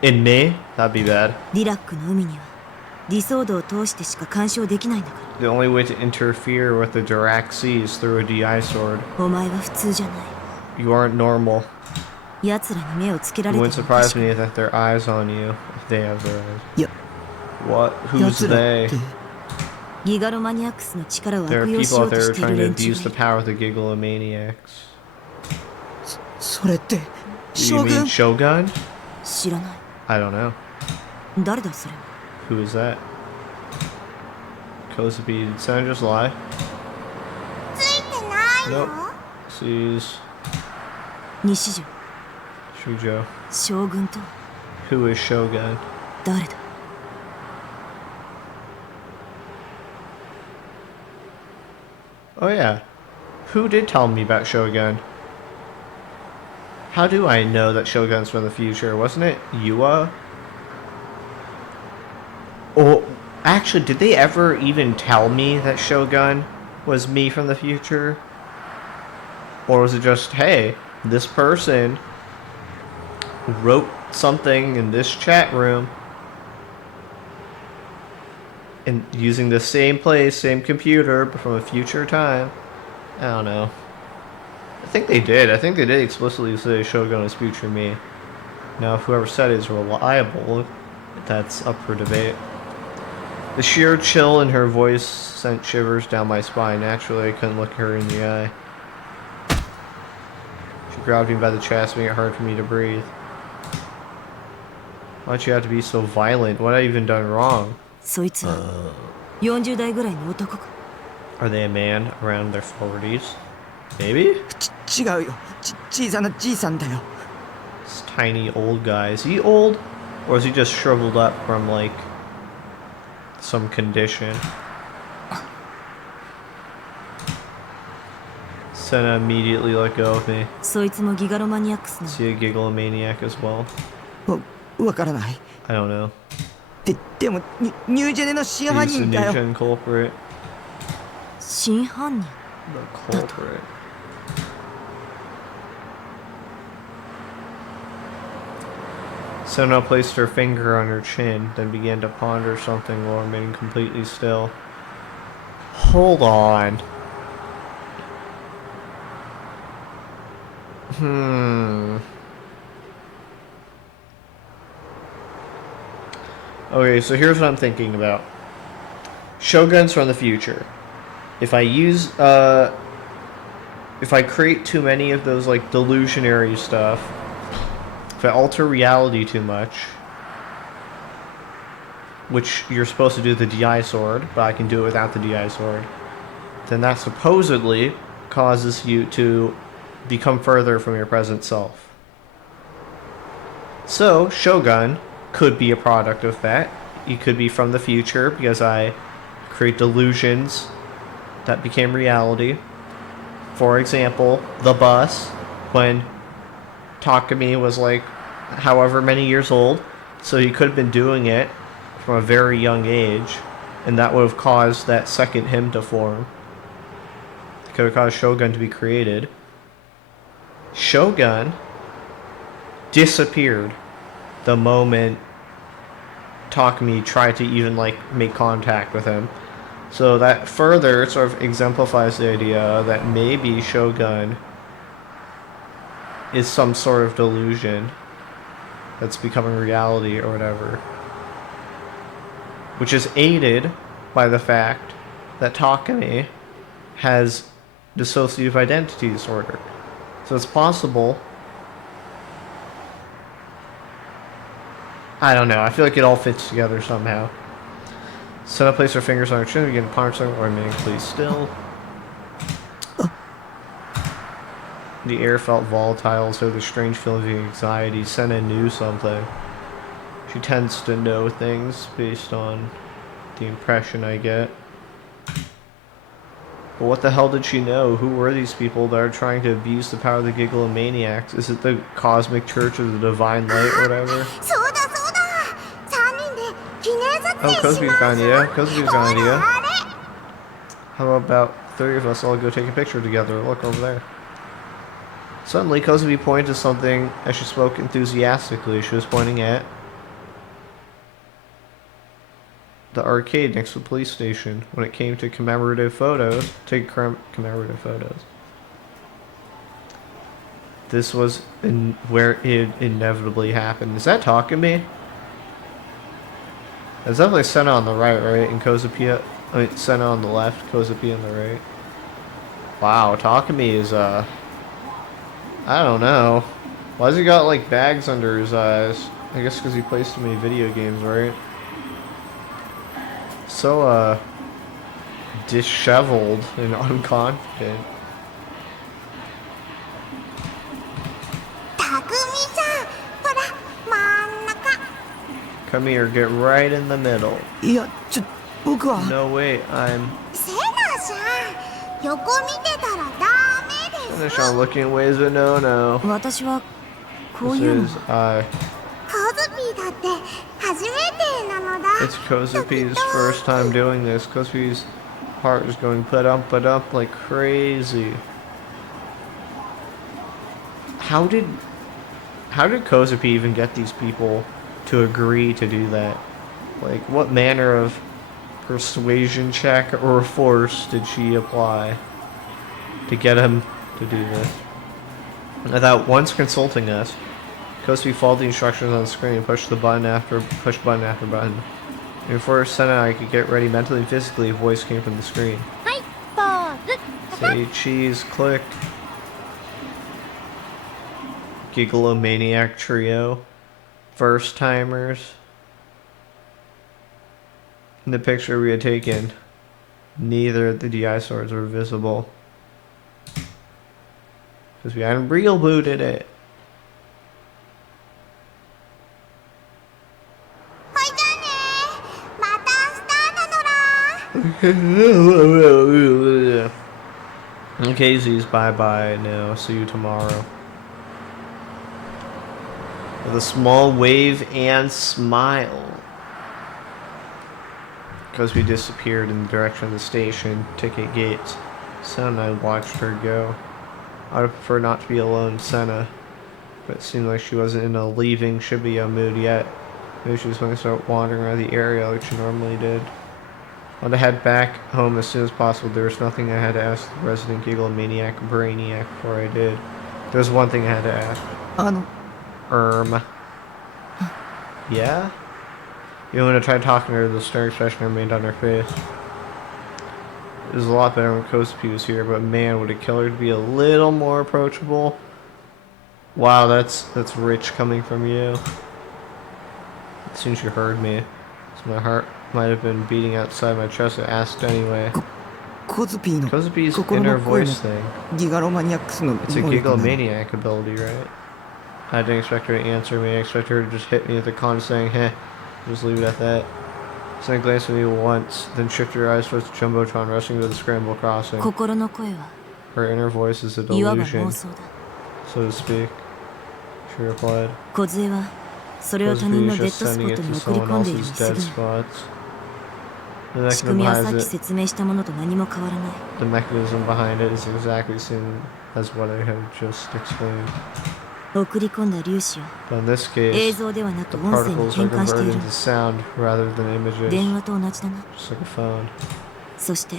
In me? That'd be bad. リラックの海にはディソードを通してしか干渉できないんだから The only way to interfere with the Dirac Sea is through a DI sword. お前は普通じゃない You aren't normal. 奴らに目をつけら It れ wouldn't てもおかし surprise くない me that there are eyes on you, if they have their eyes. いや What? Who's 奴らっ they? てギガロマニアックスの力を There are 悪用し people よ out うと there してい trying る to 連中 abuse the がいる power of the Gigalomaniacs. それって You 将 mean 軍 Shogun? 知らない I don't know. 誰だそれは Who is that? Kosapi, did Senna just lie? ついてないの Nope. Sees 西条 Shujo. 将軍とは Who is Shogun? 誰だ Oh yeah. Who did tell me about Shogun? How do I know that Shogun's from the future? Wasn't it Yua? Oh, actually, did they ever even tell me that Shogun was me from the future? Or was it just, hey, this person wrote something in this chat room and using the same place, same computer, but from a future time? I don't know. I think they did. I think they did explicitly say Shogun is future me. Now, if whoever said it is reliable, that's up for debate. The sheer chill in her voice sent shivers down my spine. Naturally, I couldn't look her in the eye. She grabbed me by the chest, making it hard for me to breathe. Why'd you have to be so violent? What have I even done wrong? そいつは40代ぐらいの男か Are they a man around their 40s? Maybe? 違うよ小さなじいさんだよ This tiny old guy. Is he old? Or is he just shriveled up from, like, some condition? Senna immediately let go of me. そいつもギガロマニアックスの Is he a Gigalomaniac as well? わからない I don't know. でもニュージェネの真犯 He's the 人 new だよ gen culprit. 真犯人 The culprit. Senna placed her finger on her chin, then began to ponder something while remaining completely still. Hold on. Okay, so here's what I'm thinking about. Shoguns from the future. If I use, if I create too many of those, like, delusionary stuff, if I alter reality too much, which you're supposed to do the DI sword, but I can do it without the DI sword, then that supposedly causes you to become further from your present self. So, Shogun could be a product of that. It could be from the future, because I create delusions that became reality. For example, the bus, when Takumi was like however many years old, so he could have been doing it from a very young age, and that would have caused that second him to form. It could have caused Shogun to be created. Shogun disappeared the moment Takumi tried to even like make contact with him. So that further sort of exemplifies the idea that maybe Shogun is some sort of delusion that's becoming reality or whatever. Which is aided by the fact that Takumi has dissociative identity disorder. So it's possible. I don't know. I feel like it all fits together somehow. Senna placed her fingers on her chin, begin to punch her, or remaining please still. The air felt volatile, so the strange feeling of anxiety. Senna knew something. She tends to know things based on the impression I get. But what the hell did she know? Who were these people that are trying to abuse the power of the Gigalomaniacs? Is it the Cosmic Church or the Divine Light or whatever? そうだそうだ3人で記念撮 Oh, 影し Kozumi's ま got an す idea. Kozumi's got an ほら idea. あれ How about 3 of us all go take a picture together? Look over there. Suddenly, Kozumi pointed to something as she spoke enthusiastically. She was pointing at the arcade next to the police station. When it came to commemorative photos, take commemorative photos. This was where it inevitably happened. Is that Takumi? There's definitely Senna on the right, and Kozupi, Senna on the left, Kozupi on the right. Wow, Takumi is, I don't know. Why has he got, like, bags under his eyes? I guess because he plays too many video games, right? So, disheveled and unconfident. たくみさんほら真ん中 Come here, get right in the middle. いや、僕は。 No, wait, I'm... セナさん横見てたらダメです Finish on looking ways, but no. 私はこう This いうの is, I... コズピーだって初めてなのだ It's Kozupi's first time doing this. Kozupi's heart is going put up like crazy. How did Kozupi even get these people to agree to do that? Like, what manner of persuasion check or force did she apply to get him to do this? Without once consulting us, Kosuke followed the instructions on the screen and pushed button after button. And before Senna and I could get ready mentally and physically, a voice came from the screen. はいポーズ Say cheese, click. Gigalomaniac trio. First timers. In the picture we had taken, neither of the DI swords were visible. Because we hadn't real booted it. ほいじゃあねまた明日なのら Okay, Z's, bye now. See you tomorrow. With a small wave and smile. Because we disappeared in the direction of the station, ticket gates. Senna and I watched her go. I would prefer not to be alone, Senna. But it seemed like she wasn't in a leaving Shibuya mood yet. Maybe she was going to start wandering around the area like she normally did. I wanted to head back home as soon as possible. There was nothing I had to ask the resident Gigalomaniac Brainiac before I did. There was one thing I had to ask. Yeah? Even when I tried talking to her, the stern expression remained on her face. It was a lot better when Kosuke was here, but man, would it kill her to be a little more approachable? Wow, that's rich coming from you. As soon as you heard me. It's My heart might have been beating outside my chest. I asked anyway. コズピーの Kozupi's 心 inner の声 voice も thing. ギガロマニアックスの It's a 能力なの Gigomaniac ability, right? I didn't expect her to answer me. I expected her to just hit me with a condescending heh. Just leave it at that. Sen glanced at me once, then shifted her eyes towards the Jumbotron rushing to the scramble crossing. 心の声は Her inner voice is a いわば delusion, 妄想だ。 so to speak. She replied. 梢はそれを他人 Kozupi の is デッ just ドスポ sending ッ it トに to 送り someone 込んでいるに else's 過 dead ぎない。 spots. The 仕組 mechanism みは behind さっき it, 説明したものと何も変わらない。 the mechanism behind it is exactly the same as what I have just explained. 送り込んだ粒子を But in this 映 case, 像ではなく the 音声に particles 変 are 換してい converted る into sound rather than images, 電話と同じだな。 just like a phone. そして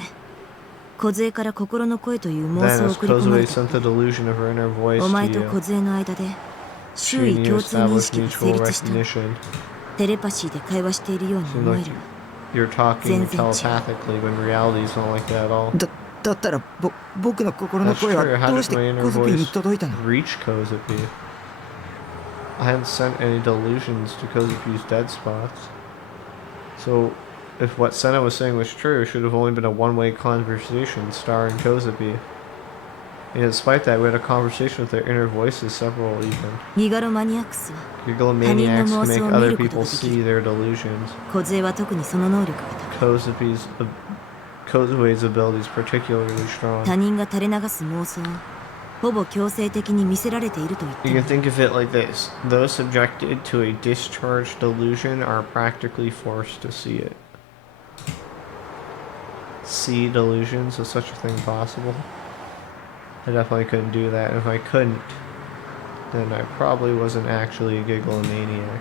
梢から心の声という妄 Then, 想を as 送り込ま Kozue れた sent the delusion of her inner voice お前 to と you, 梢の間で she 周 and 囲 you 共通認 established 識が成 mutual 立した recognition. テレパシーで会話しているように Seemed 思え like るわ。 you're talking 全然違う。 telepathically, when reality is not like that at all. だったら僕の心の That's 声 true. は How どう did して my inner コズピーに voice 届いたの reach Kozupi? I hadn't sent any delusions to Kozupi's dead spots. So, if what Senna was saying was true, it should have only been a one-way conversation starring Kozupi. And despite that, we had a conversation with their inner voices, several even. ギガロマニアックスは Gigalomaniacs can make Tanin no other mouso people miru see their delusions. 梢は特にその能力が高い。 Kozue's ability is particularly strong. 他人が垂れ流す妄想をほぼ強制的に見せられていると言って You も can think of it like this. Those subjected to a discharged delusion are practically forced to see it. See delusions? Is such a thing possible? I definitely couldn't do that. If I couldn't, then I probably wasn't actually a Gigalomaniac.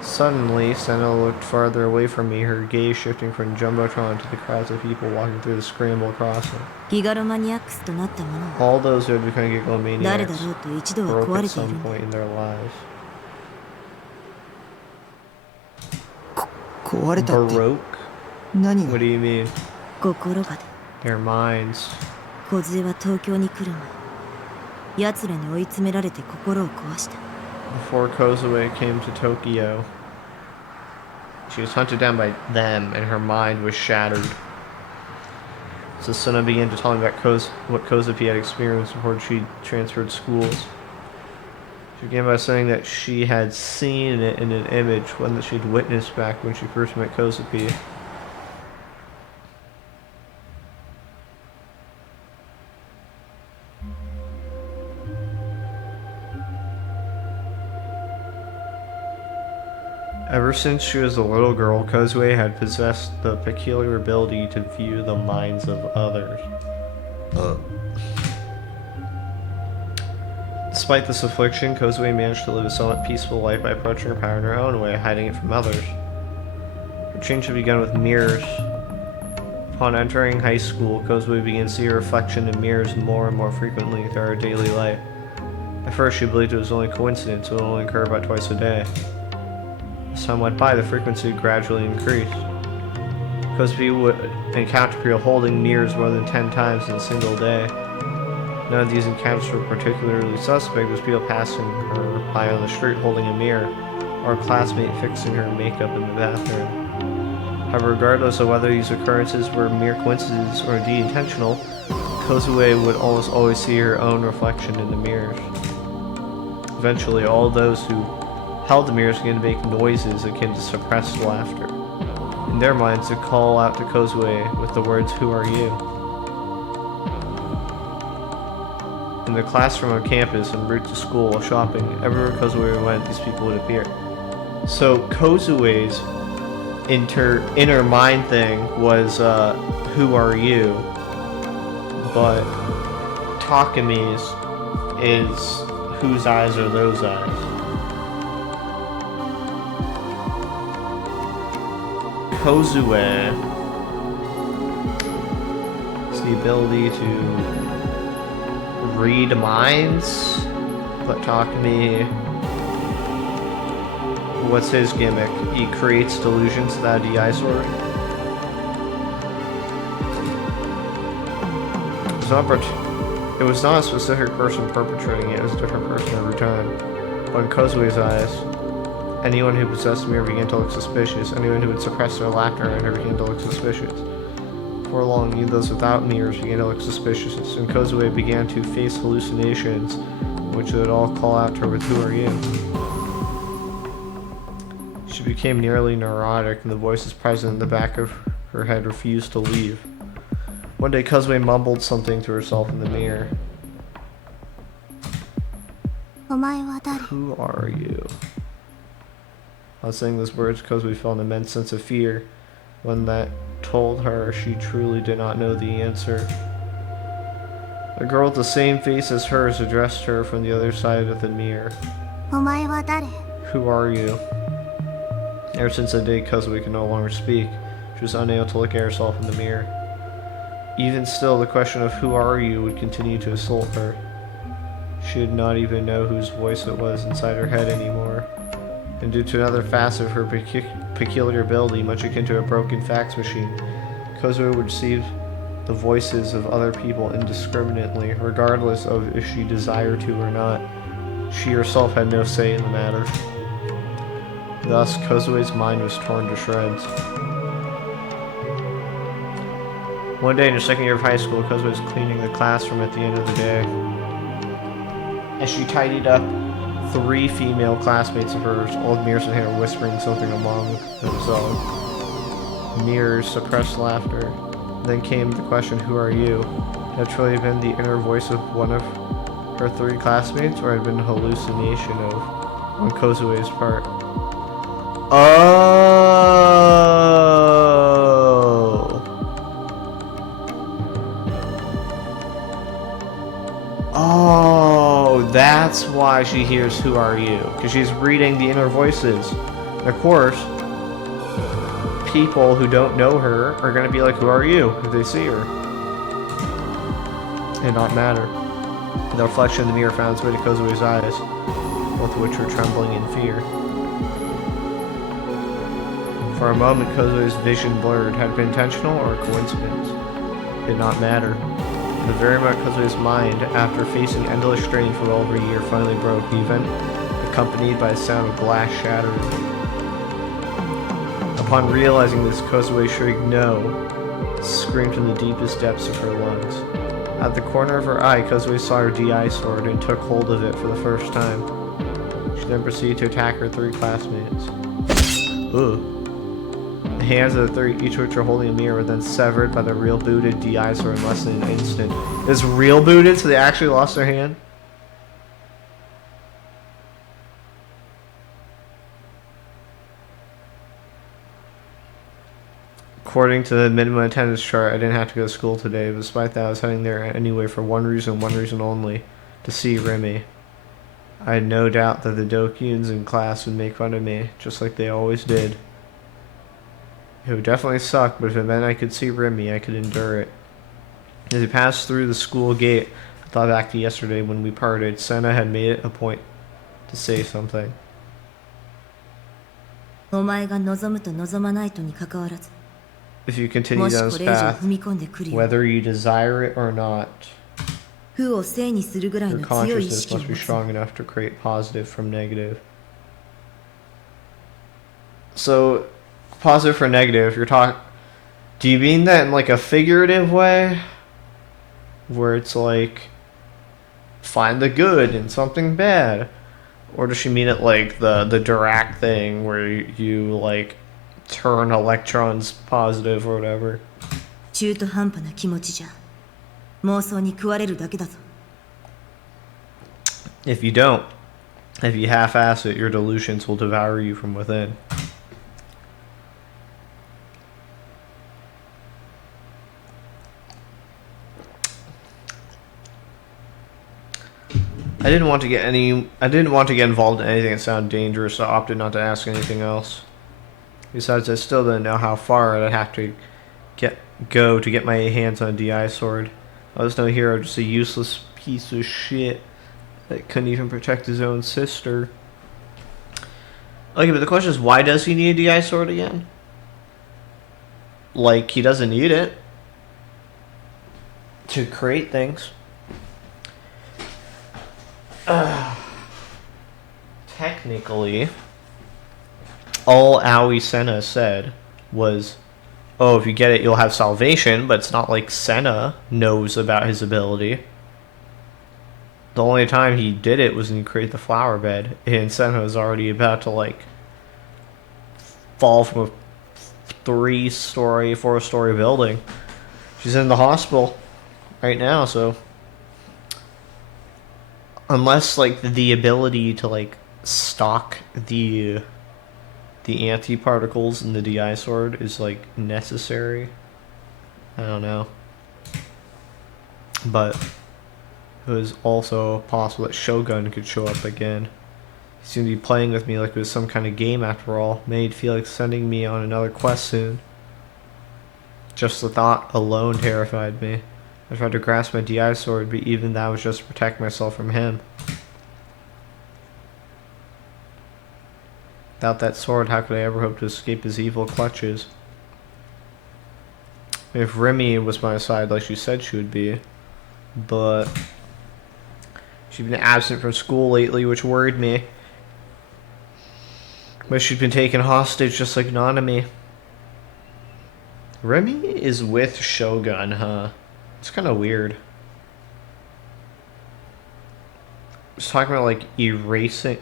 Suddenly, Senna looked farther away from me, her gaze shifting from Jumbotron to the crowds of people walking through the scramble crossing. ギガロマニアックスとなったものは All those who had become 誰だ Gigalomaniacs ろうと一度は broke 壊 at れている some んだ。 point in their lives. 壊れたって Baroque? 何が What do you mean? 心がだ。 Their minds. 梢は東京に来る前奴らに追い詰められて心を壊した。 Before Kozue came to Tokyo, she was hunted down by them and her mind was shattered. So Senna began to tell me about what Kozupi had experienced before she transferred schools. She began by saying that she had seen it in an image, one that she'd witnessed back when she first met Kozupi. Ever since she was a little girl, Kozue had possessed the peculiar ability to view the minds of others. Despite this affliction, Kozue managed to live a somewhat peaceful life by approaching her power in her own way, hiding it from others. Her change had begun with mirrors. Upon entering high school, Kozue began to see her reflection in mirrors more and more frequently throughout her daily life. At first, she believed it was only coincidence, it would only occur about twice a day. As time went by, the frequency gradually increased. Kozupi would encounter people holding mirrors more than 10 times in a single day. None of these encounters were particularly suspect, as people passing her by on the street holding a mirror, or a classmate fixing her makeup in the bathroom. However, regardless of whether these occurrences were mere coincidences or indeed intentional, Kozue would almost always see her own reflection in the mirrors. Eventually, all those who held the mirrors began to make noises akin to suppressed laughter. In their minds, they call out to Kozue with the words, "Who are you?" In the classroom on campus, en route to school, shopping, everywhere Kozue went, these people would appear. So Kozue's inner mind thing was, "Who are you?" But Takami's is, "Whose eyes are those eyes?" Kozue is the ability to read minds, but Takami, what's his gimmick? He creates delusions without a DI sword. It was not a specific person perpetrating it, it was a different person every time. But in Kozue's eyes, Anyone who possessed the mirror began to look suspicious. Anyone who would suppress their laughter at her began to look suspicious. Before long, even those without mirrors began to look suspicious, and Kozue began to face hallucinations, which they would all call out to her with, "Who are you?" She became nearly neurotic, and the voices present in the back of her head refused to leave. One day, Kozue mumbled something to herself in the mirror. お前は誰？ Who are you? While saying those words, Kozue felt an immense sense of fear, one that told her she truly did not know the answer. A girl with the same face as hers addressed her from the other side of the mirror. お前は誰？ Who are you? Ever since that day, Kozue could no longer speak. She was unable to look at herself in the mirror. Even still, the question of "who are you" would continue to assault her. She did not even know whose voice it was inside her head anymore. And due to another facet of her peculiar ability, much akin to a broken fax machine, Kozue would receive the voices of other people indiscriminately, regardless of if she desired to or not. She herself had no say in the matter. Thus, Kozue's mind was torn to shreds. One day in her second year of high school, Kozue was cleaning the classroom at the end of the day. As she tidied up, 3 female classmates of hers, all with mirrors in hand, were whispering something among themselves. Mirrors suppressed laughter. Then came the question, "Who are you?" Had it truly been the inner voice of one of her 3 classmates, or had it been a hallucination on Kozue's part? Oh, that's why she hears "Who are you?" Because she's reading the inner voices. And of course, people who don't know her are going to be like, "Who are you?" if they see her. It did not matter. The reflection in the mirror found its way to Kozue's eyes, both of which were trembling in fear. For a moment, Kozue's vision blurred. Had it been intentional or a coincidence? It did not matter. In the very moment, Kozue's mind, after facing endless strain for well over a year, finally broke even, accompanied by a sound of glass shattering. Upon realizing this, Kozue shrieked "No!" screamed from the deepest depths of her lungs. At the corner of her eye, Kozue saw her DI sword and took hold of it for the first time. She then proceeded to attack her 3 classmates. Ugh. The hands of the 3, each of which were holding a mirror, were then severed by the real booted DI sword in less than an instant. It's real booted, so they actually lost their hand? According to the minimum attendance chart, I didn't have to go to school today, but despite that, I was heading there anyway for one reason only, to see Remy. I had no doubt that the Dokuns in class would make fun of me, just like they always did. It would definitely suck, but if it meant I could see Remy, I could endure it. As we passed through the school gate, I thought back to yesterday when we parted. Senna had made it a point to say something. お前が望むと望まないとに関わらず、 If you continue もし down こ this れ以上 path, 踏み込んでくるよう whether you desire it or not, 負を正にするぐらい your の強い意 consciousness 識を must 持 be つ strong enough to create positive from negative. So, positive for negative, you're talking... Do you mean that in like a figurative way? Where it's like, find the good in something bad? Or does she mean it like the Dirac thing where you like turn electrons positive or whatever? 中途半端な気持ちじゃ妄想に食われるだけだぞ。 If you don't, if you half-ass it, your delusions will devour you from within. I didn't want to get involved in anything that sounded dangerous, so I opted not to ask anything else. Besides, I still didn't know how far I'd have to go to get my hands on a DI sword. I was no hero, just a useless piece of shit that couldn't even protect his own sister. Okay, but the question is, why does he need a DI sword again? Like, he doesn't need it to create things. Technically, all Aoi Senna said was, oh, if you get it, you'll have salvation, but it's not like Senna knows about his ability. The only time he did it was when he created the flower bed, and Senna was already about to, like, fall from a 3-story, 4-story building. She's in the hospital right now, so unless, like, the ability to, like, stock the anti-particles in the DI sword is, like, necessary, I don't know. But it was also possible that Shogun could show up again. He seemed to be playing with me like it was some kind of game after all. Made feel like sending me on another quest soon. Just the thought alone terrified me. I tried to grasp my DI sword, but even that was just to protect myself from him. Without that sword, how could I ever hope to escape his evil clutches? If Remy was by my side like she said she would be, but she'd been absent from school lately, which worried me. But she'd been taken hostage just like Nanami. Remy is with Shogun, huh? It's kind of weird. Just talking about, like, erasing.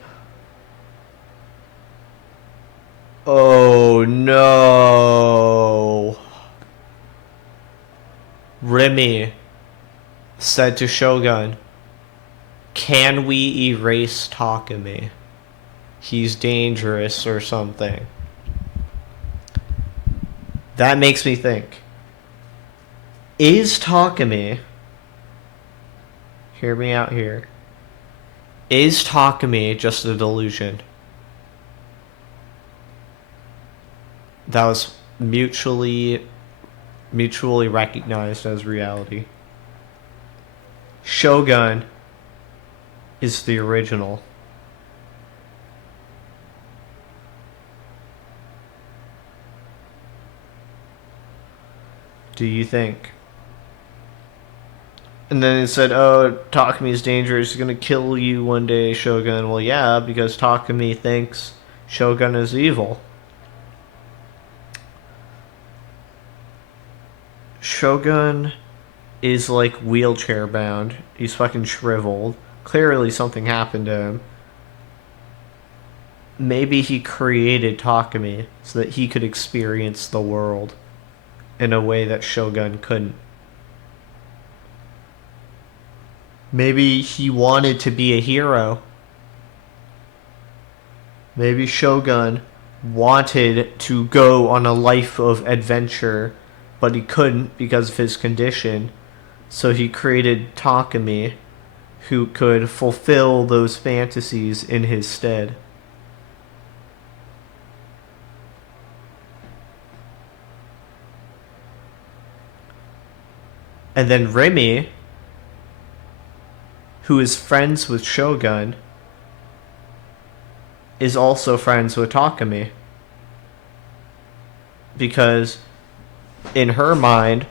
Oh no. Remy said to Shogun, can we erase Takumi? He's dangerous or something. That makes me think. Is Takumi, hear me out here, is Takumi just a delusion that was mutually recognized as reality? Shogun is the original. Do you think? And then it said, oh, Takumi is dangerous, he's gonna kill you one day, Shogun. Well, yeah, because Takumi thinks Shogun is evil. Shogun is, like, wheelchair bound. He's fucking shriveled. Clearly something happened to him. Maybe he created Takumi so that he could experience the world in a way that Shogun couldn't. Maybe he wanted to be a hero. Maybe Shogun wanted to go on a life of adventure, but he couldn't because of his condition. So he created Takumi, who could fulfill those fantasies in his stead. And then Remy, who is friends with Shogun, is also friends with Takumi. Because in her mind,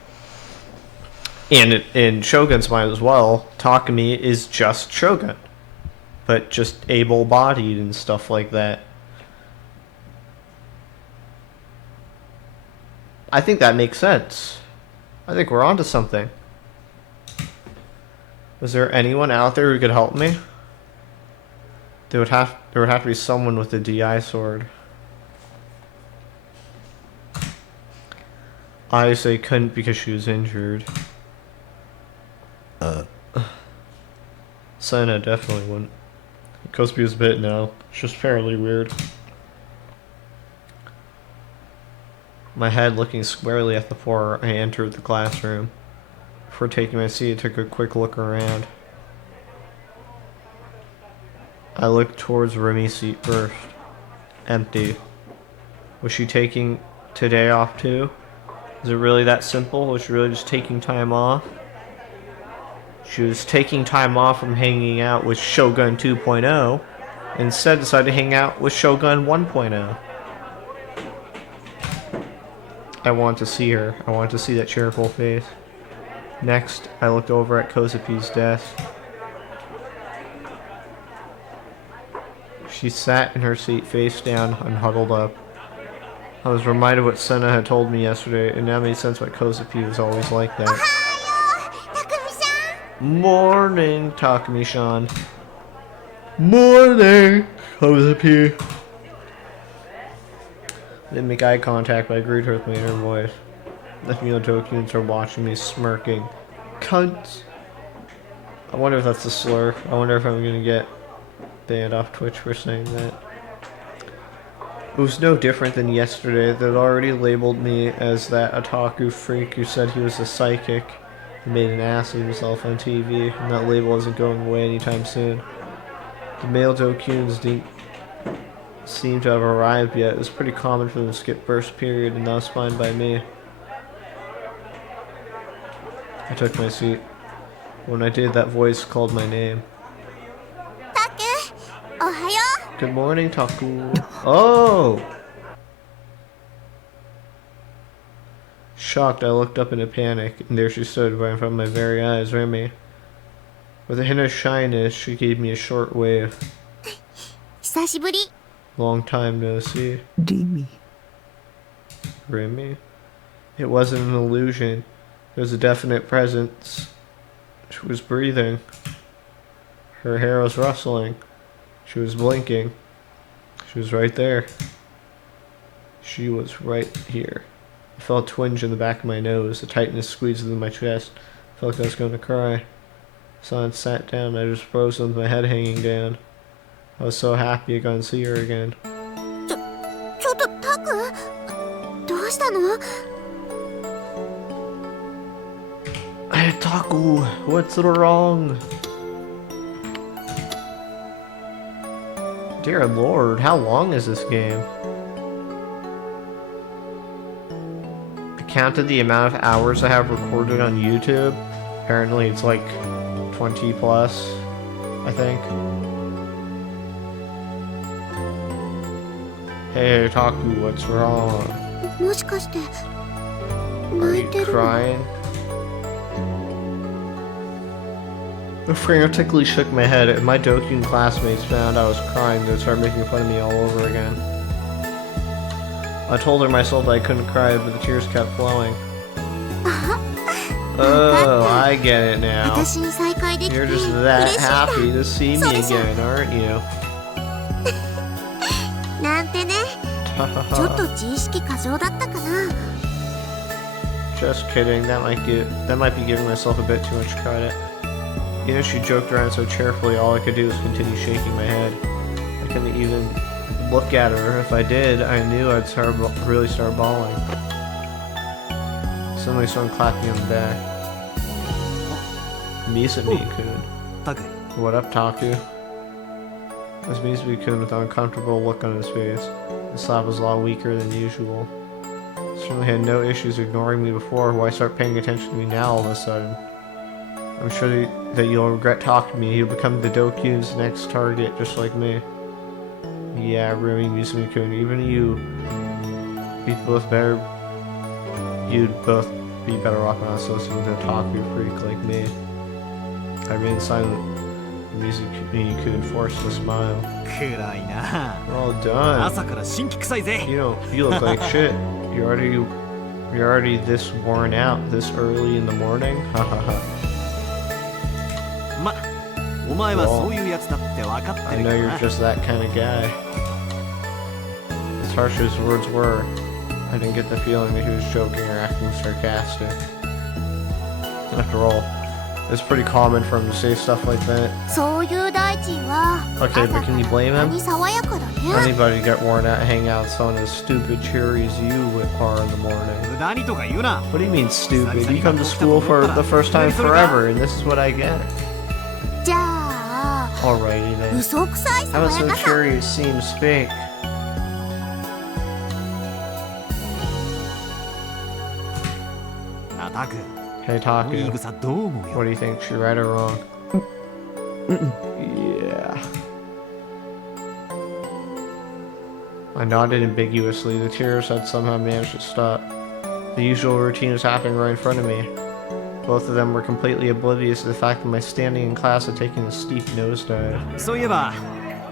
and in Shogun's mind as well, Takumi is just Shogun, but just able-bodied and stuff like that. I think that makes sense. I think we're onto something. Was there anyone out there who could help me? There would have to be someone with a DI sword. Obviously couldn't because she was injured. Senna definitely wouldn't. Kosubi's bit now. It's just fairly weird. My head looking squarely at the floor, I entered the classroom. Before taking my seat, I took a quick look around. I looked towards Remy's seat first. Empty. Was she taking today off too? Is it really that simple? Was she really just taking time off? She was taking time off from hanging out with Shogun 2.0, and instead decided to hang out with Shogun 1.0. I want to see her. I want to see that cheerful face. Next, I looked over at Kosupi's desk. She sat in her seat face down and huddled up. I was reminded what Senna had told me yesterday, and now made sense why Kozapi was always like that. たくみさん Morning, Takumi-san. Morning, Kozapi. I didn't make eye contact, but I agreed her with my inner voice. The female Tokyans are watching me, smirking. Cunts. I wonder if that's a slur. I wonder if I'm gonna get banned off Twitch for saying that. It was no different than yesterday. They'd already labeled me as that otaku freak who said he was a psychic and made an ass of himself on TV, and that label isn't going away anytime soon. The male Dokuns didn't seem to have arrived yet. It was pretty common for them to skip first period, and that was fine by me. I took my seat. When I did, that voice called my name. たくおはよ Good morning, Taku. Oh! Shocked, I looked up in a panic, and there she stood right in front of my very eyes, Remy. With a hint of shyness, she gave me a short wave. う久しぶり Long time no see. リミ Remy? It wasn't an illusion. There was a definite presence. She was breathing. Her hair was rustling. She was blinking. She was right there. She was right here. I felt a twinge in the back of my nose. A tightness squeezed into my chest. I felt like I was going to cry. Silence sat down. I just froze with my head hanging down. I was so happy I got to see her again. ちょっとたくどうしたの Hey, Taku, what's wrong? Dear Lord, how long is this game? I counted the amount of hours I have recorded on YouTube. Apparently it's like 20 plus, I think. Hey, Taku, what's wrong? もしかして Are 泣い you てるの crying? I frantically shook my head, and my Dokun classmates found I was crying. They'd start making fun of me all over again. I told her myself that I couldn't cry, but the tears kept flowing. Oh, I get it now. 私に再会できて You're 嬉 just しいん that だ happy to see me again, aren't you? なんてねちょっと自意識過剰だったかな Just kidding. That might be giving myself a bit too much credit. You know, she joked around so cheerfully. All I could do was continue shaking my head. I couldn't even look at her. If I did, I knew I'd really start bawling. Suddenly, someone clapped me on the back. Mizubi-kun. タク What up, Taku? It was Mizubi-kun with an uncomfortable look on his face. The slap was a lot weaker than usual. Certainly had no issues ignoring me before. Why start paying attention to me now all of a sudden? I'm sure that you'll regret talking to me. You'll become the Doku's next target, just like me. Yeah, Remy Mizubi-kun, even you'd both be better off not associating with a Taku freak like me. I remained silent. Mizubi-kun forced a smile. 暗いな We're all done. 朝から新規臭いぜ You look like shit. You're already this worn out this early in the morning? Hahaha. ま、お前はそういうやつだって分かって I る know から you're な just that kind of guy. As harsh as his words were, I didn't get the feeling that he was joking or acting sarcastic. After all, it's pretty common for him to say stuff like that. そういう大臣は Okay, but can you blame him? 何爽やかだね Anybody get worn out hanging out with someone as stupid cheery as you are in the morning? 無駄にとか言うな What do you mean stupid? You come to school for the first time forever, and this is what I get. じゃあ Alrighty then. 嘘くさい How about 爽や some かさ cheery seems fake? なあタク Hey この言い Taku, 草どう思うよ what do you think? She right or wrong? Yeah. I nodded ambiguously. The tears had somehow managed to stop. The usual routine was happening right in front of me. Both of them were completely oblivious to the fact that my standing in class had taken a steep nosedive. そういえば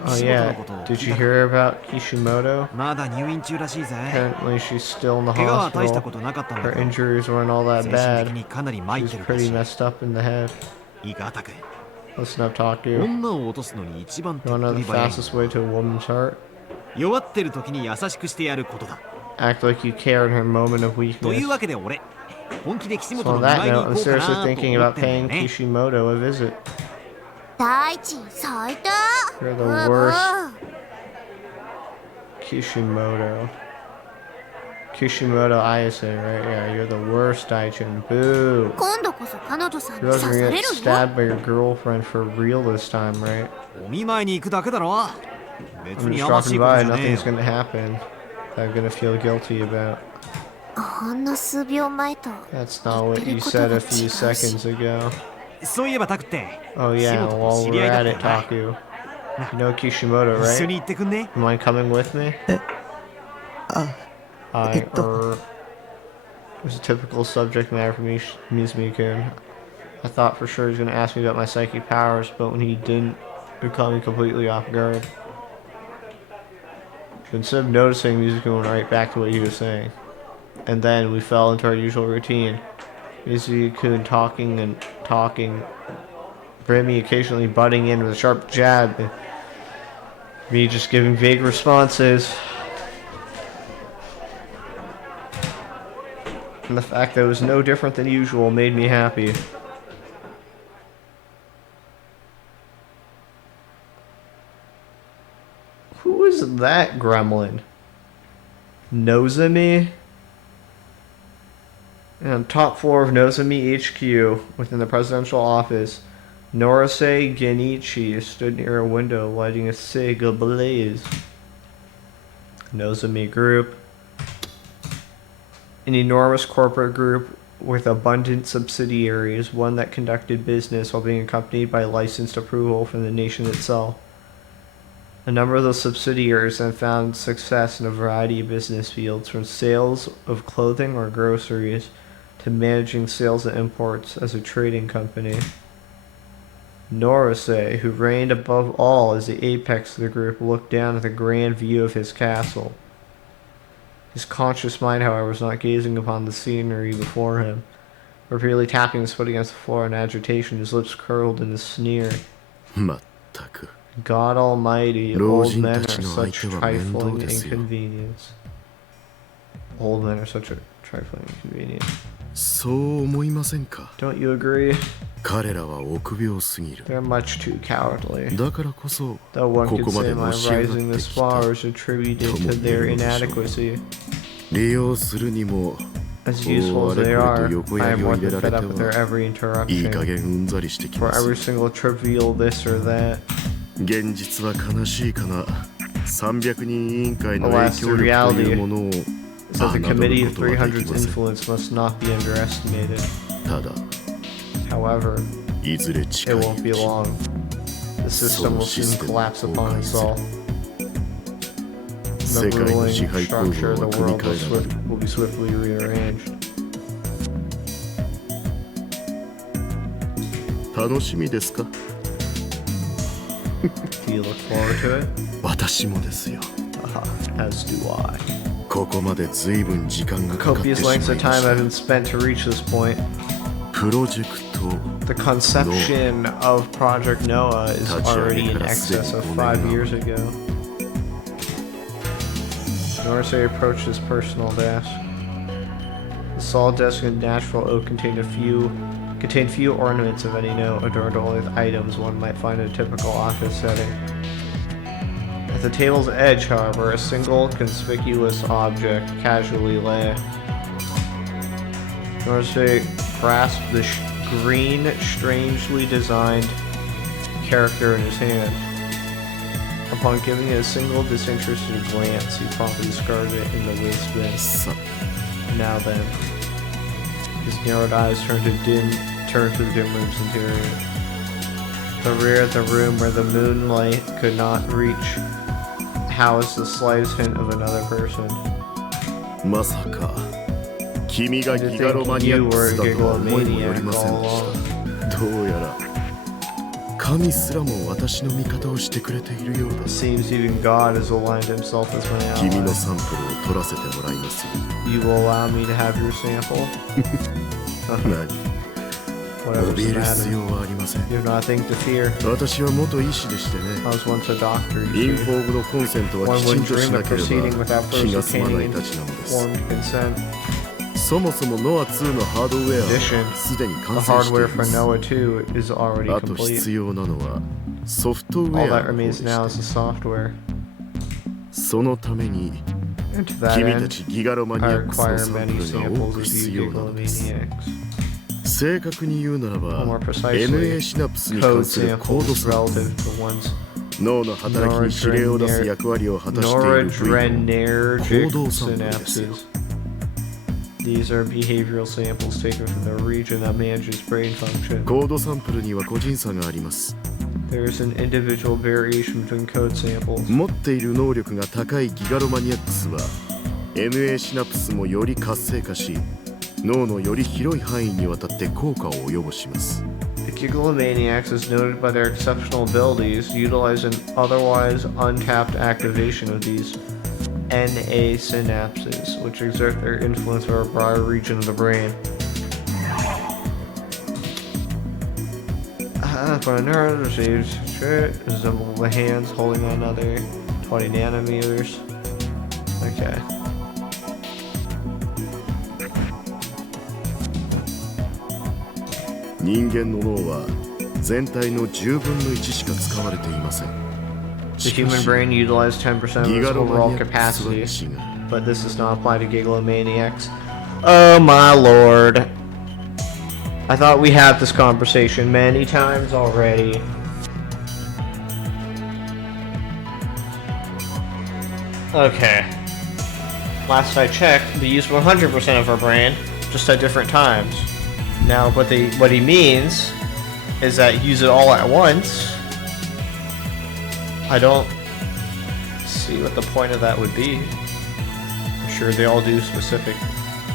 Oh 岸本の yeah, ことを did 聞い you たか hear about Kishimoto? まだ入院中らしいぜ。 Apparently she's still in the 怪我は大したこ hospital. となかったんだ Her けど、 injuries weren't all that 精神 bad. 的にかなり参っ She's てるら pretty しい。 messed up in the head. いいか、タク。 Listen up, Taku. 女を落とすのに一番手っ You wanna 取 know り the 早い fastest way to a woman's heart? 弱ってる時に優しくしてやることだ。 Act like you care in her moment of という weakness. わけで俺、本気で岸 So 本 on の見 that 舞いに note, 行 I'm こうか seriously なと思 thinking っ about てんだよ paying ね。 Kishimoto a visit. 大地最低 You're the ブーブ worst. ー Kishimoto. Kishimoto Ayase, right? Yeah, you're the worst, Daichin. Boo. 今度こそ彼女さんに You're 刺さ gonna れ get るの stabbed by your girlfriend for real this time, right? お見舞いに行くだけだろ。別 I'm に just やまし dropping いこと by. じゃねえ Nothing's よ。 gonna happen that I'm gonna feel guilty about. ほんの数秒前と That's not what you said a few seconds ago. そういえばタクって、 Oh 岸 yeah, 本と while 知り合 we're いだ at った it, よな。 Taku. You know Kishimoto, 一緒 right? に行ってくんね。 You mind coming with me? あ、 I It don't- It was a typical subject matter for me, Mizumi-kun. I thought for sure he was going to ask me about my psychic powers, but when he didn't, it caught me completely off guard. Instead of noticing, Mizumi went right back to what he was saying. And then we fell into our usual routine. Mizumi-kun talking and talking, Remy occasionally butting in with a sharp jab, and me just giving vague responses. And the fact that it was no different than usual made me happy. Who is that gremlin? Nozomi? And on top floor of Nozomi HQ, within the presidential office, Norase Genichi stood near a window lighting a cig ablaze. Nozomi Group, an enormous corporate group with abundant subsidiaries, one that conducted business while being accompanied by licensed approval from the nation itself. A number of those subsidiaries have found success in a variety of business fields, from sales of clothing or groceries to managing sales and imports as a trading company. Norase, who reigned above all as the apex of the group, looked down at the grand view of his castle. His conscious mind, however, was not gazing upon the scenery before him. Repeatedly tapping his foot against the floor in agitation, his lips curled in a sneer. まったく God Almighty, old men are such trifling inconvenience. Old men are such a trifling inconvenience. そう思いませんか Don't you agree? 彼らは臆病すぎる They're much too cowardly. だからこそ Though one こ could こま say で my のし上が rising って this きた far is attributed to their inadequacy. 利用するにも As useful as they こう are, あれこれと横 I や am りを more 入れ than られ fed て up with their は every いい加 interruption. 減うんざりしてき For ます every single trivial this or that. 現実は悲しいかな300人委員会の Alas, 影響 the 力とい reality うものを is that the 侮 Committee る of ことはでき 300's ません influence must not be underestimated. ただ However, いずれ it 近いう won't be ち long. The system will soon collapse upon us all. 世 The 界の ruling 支配構 structure 造 of は the 組み world 替えられる will be swiftly rearranged. 楽しみですか Do you look forward to it? 私もですよ As do I. ここまで随分時間がかかって Copious しまいま lengths of し time た have been spent to reach this point. プロジェクト The conception of Project Noah is already in excess of 5 years ago. Norse approached his personal desk. The solid desk in natural oak contained few ornaments of any note, adorned only with items one might find in a typical office setting. At the table's edge, however, a single conspicuous object casually lay. Norse grasped the green, strangely designed character in his hand. Upon giving it a single disinterested glance, he promptly discarded it in the waste bin. さ Now then, his narrowed eyes turned to the dim room's interior. The rear of the room where the moonlight could not reach housed the slightest hint of another person. まさか君が I ギ did ガロマ think ニア you ック were ス a だとは思いもより Gigalomaniac ません all でし along. たどうやら神すらも私の味方をしてくれているようだ。 Seems even God has aligned himself as my 君の ally. サンプルを取らせてもらいますよ。 You will allow me to have your sample? 何 Whatever's 怯え the る必 matter. 要はありません。 You have nothing to fear. 私は元医師でしてね。 I was once a doctor, イ you ンフ see. ォームのコンセントは One きちん would とし dream な of けれ proceeding ば without 気 first が済まない obtaining たちなのです。 informed consent. そもそもノア2のハードウェア Addition, はすでに The 完成してい hardware ま for す。 Noah 2 is already あと必 complete. 要なのはソフトウ All ェア that の方で remains し now て is the software. そのために And to that 君た end, ちギガロマニア I ックスの require サン many プルが多 samples く of 必 you 要なのです。 Gigalomaniacs. 正確に言うならば More precisely, NA シナプスに関 Code するコード samples サンプル relative to one's 脳の働きに指令を出す役割を果たしている部位の noradrenergic 行動サンプルですよ。 synapses. These are behavioral samples taken from the region that manages brain function. コードサンプルには個人差があります。 There is an individual variation between code samples. 持っている能力が高いギガロマニアックスは NA シナプスもより活性化し脳のより広い範囲にわたって効果を及ぼします。 The Gigalomaniacs is noted by their exceptional abilities, utilize an otherwise untapped activation of these NA synapses, which exert their influence over a broader region of the brain. For a neuron receives resemble the hands holding one another, 20 nanometers. Okay. 人間の脳は全体の10分の1しか使われていません。 The しか human し brain utilizes 10% of ギ its ガロマ overall ニアックスは capacity, 違う。 but this does not apply to Gigalomaniacs. Oh my lord. I thought we had this conversation many times already. Okay. Last I checked, they use 100% of our brain, just at different times. Now, what he means is that use it all at once. I don't see what the point of that would be. I'm sure they all do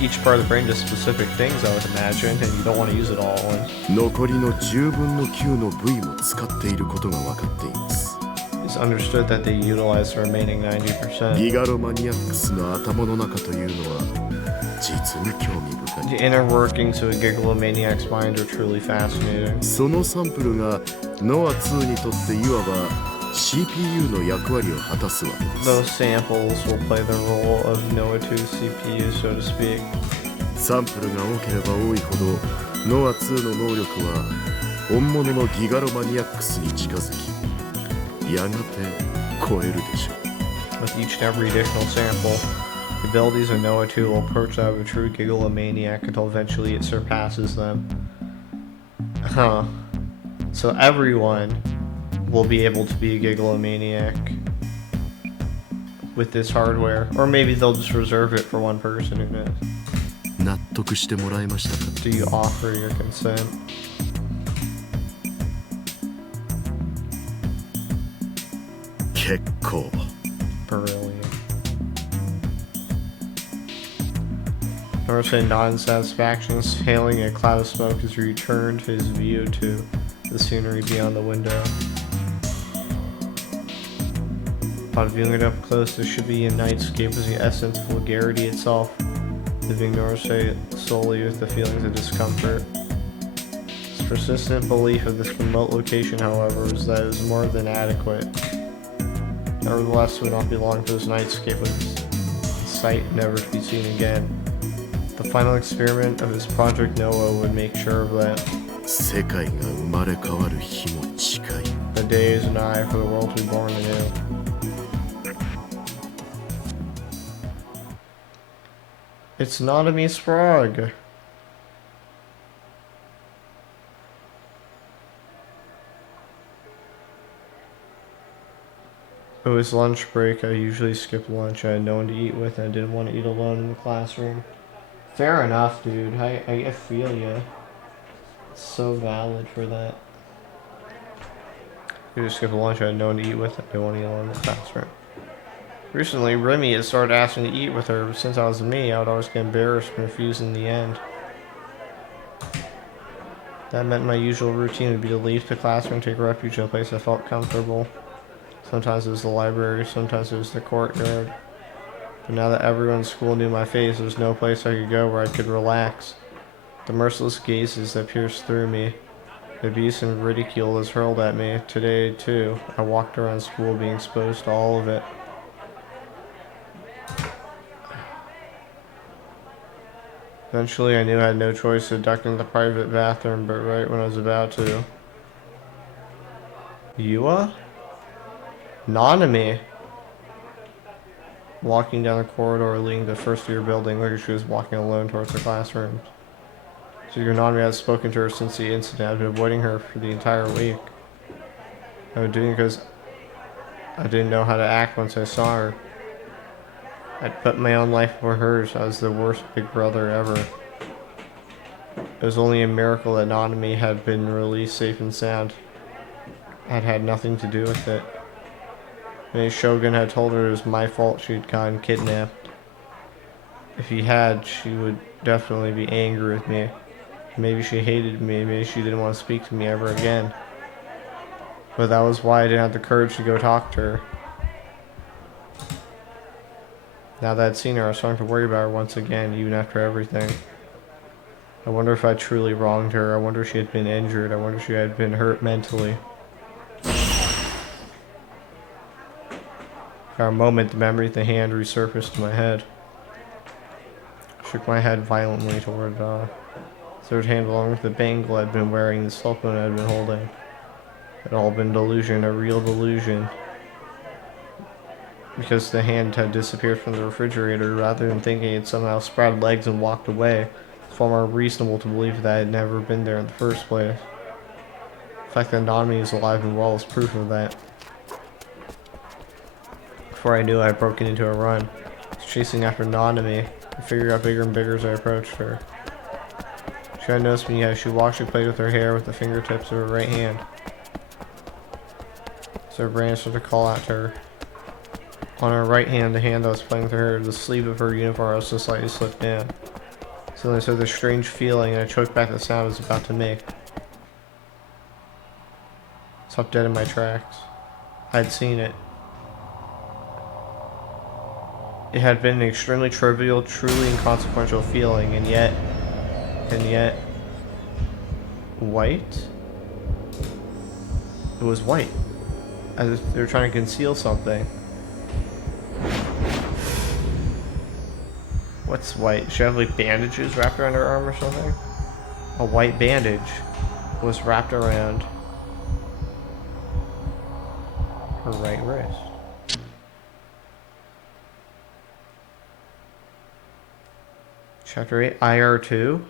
each part of the brain does specific things, I would imagine, and you don't want to use it all at once. 残りの10分の9の部位も使っていることが分かっています。 It's understood that they utilize the remaining 90%. ギガロマニアックスの頭の中というのは実に興味深 The い。 inner workings of a Gigalomaniac's mind are truly fascinating. そのサンプルがノア2にとっていわば CPU の役割を果たすわけです。 Those samples will play the role of Noah 2's CPU, so to speak. サンプルが多ければ多いほどノア2の能力は本物のギガロマニアックスに近づきやがて超えるでしょう。 With each and every additional sample, the abilities of Noah 2 will approach that of a true Gigalomaniac until eventually it surpasses them. Huh. So everyone will be able to be a Gigalomaniac with this hardware. Or maybe they'll just reserve it for one person, who knows. 納得してもらえましたか？ Do you offer your consent? 結構。 Brilliant. Norse non-satisfaction, hailing a cloud of smoke as he returned his view to the scenery beyond the window. Upon viewing it up close, this should be a nightscape as the essence of vulgarity itself, leaving Norse solely with the feelings of discomfort. His persistent belief of this remote location, however, is that it is more than adequate. Nevertheless, it would not be long for this nightscape with sight never to be seen again. The final experiment of his Project Noah would make sure of that. 世界が生まれ変わる日も近い。 The day is nigh for the world to be born anew. It's not a me Sprague. It was lunch break. I usually skip lunch. I had no one to eat with, and I didn't want to eat alone in the classroom. Fair enough, dude. I feel ya. It's so valid for that. I just skip lunch. I had no one to eat with. I didn't want to eat alone in the classroom. Recently, Remy has started asking to eat with her, but since I was me, I would always get embarrassed and refuse in the end. That meant my usual routine would be to leave the classroom and take refuge in a place I felt comfortable. Sometimes it was the library, sometimes it was the courtyard. But now that everyone in school knew my face, there was no place I could go where I could relax. The merciless gazes that pierced through me, the abuse and ridicule was hurled at me. Today, too, I walked around school being exposed to all of it. Eventually, I knew I had no choice to duck into the private bathroom, but right when I was about to... Yua? Nanami? Walking down the corridor leading to the first year building, like she was walking alone towards the classroom. So your Nanami had spoken to her since the incident. I've been avoiding her for the entire week. I was doing it because I didn't know how to act once I saw her. I'd put my own life before hers. I was the worst big brother ever. It was only a miracle that Nanami had been released safe and sound. I'd had nothing to do with it. Maybe Shogun had told her it was my fault she'd gotten kidnapped. If he had, she would definitely be angry with me. Maybe she hated me, maybe she didn't want to speak to me ever again. But that was why I didn't have the courage to go talk to her. Now that I'd seen her, I was starting to worry about her once again, even after everything. I wonder if I truly wronged her. I wonder if she had been injured. I wonder if she had been hurt mentally. For a moment, the memory of the hand resurfaced in my head. I shook my head violently toward the third hand along with the bangle I'd been wearing, the cell phone I'd been holding. It had all been delusion, a real delusion. Because the hand had disappeared from the refrigerator, rather than thinking it somehow spread legs and walked away, it's far more reasonable to believe that I had never been there in the first place. The fact that Nanami is alive and well is proof of that. Before I knew it, I had broken into a run. I was chasing after Nanami. The figure got bigger and bigger as I approached her. She had noticed me as she walked. She played with her hair with the fingertips of her right hand. So her brain started to call out to her. On her right hand, the hand that was playing with her hair, the sleeve of her uniform also slightly slipped down. Suddenly I saw this strange feeling, and I choked back the sound I was about to make. I stopped dead in my tracks. I had seen it. It had been an extremely trivial, truly inconsequential feeling, and yet, white? It was white. As if they were trying to conceal something. What's white? Should I have like bandages wrapped around her arm or something? A white bandage was wrapped around her right wrist. Chapter 8, IR2.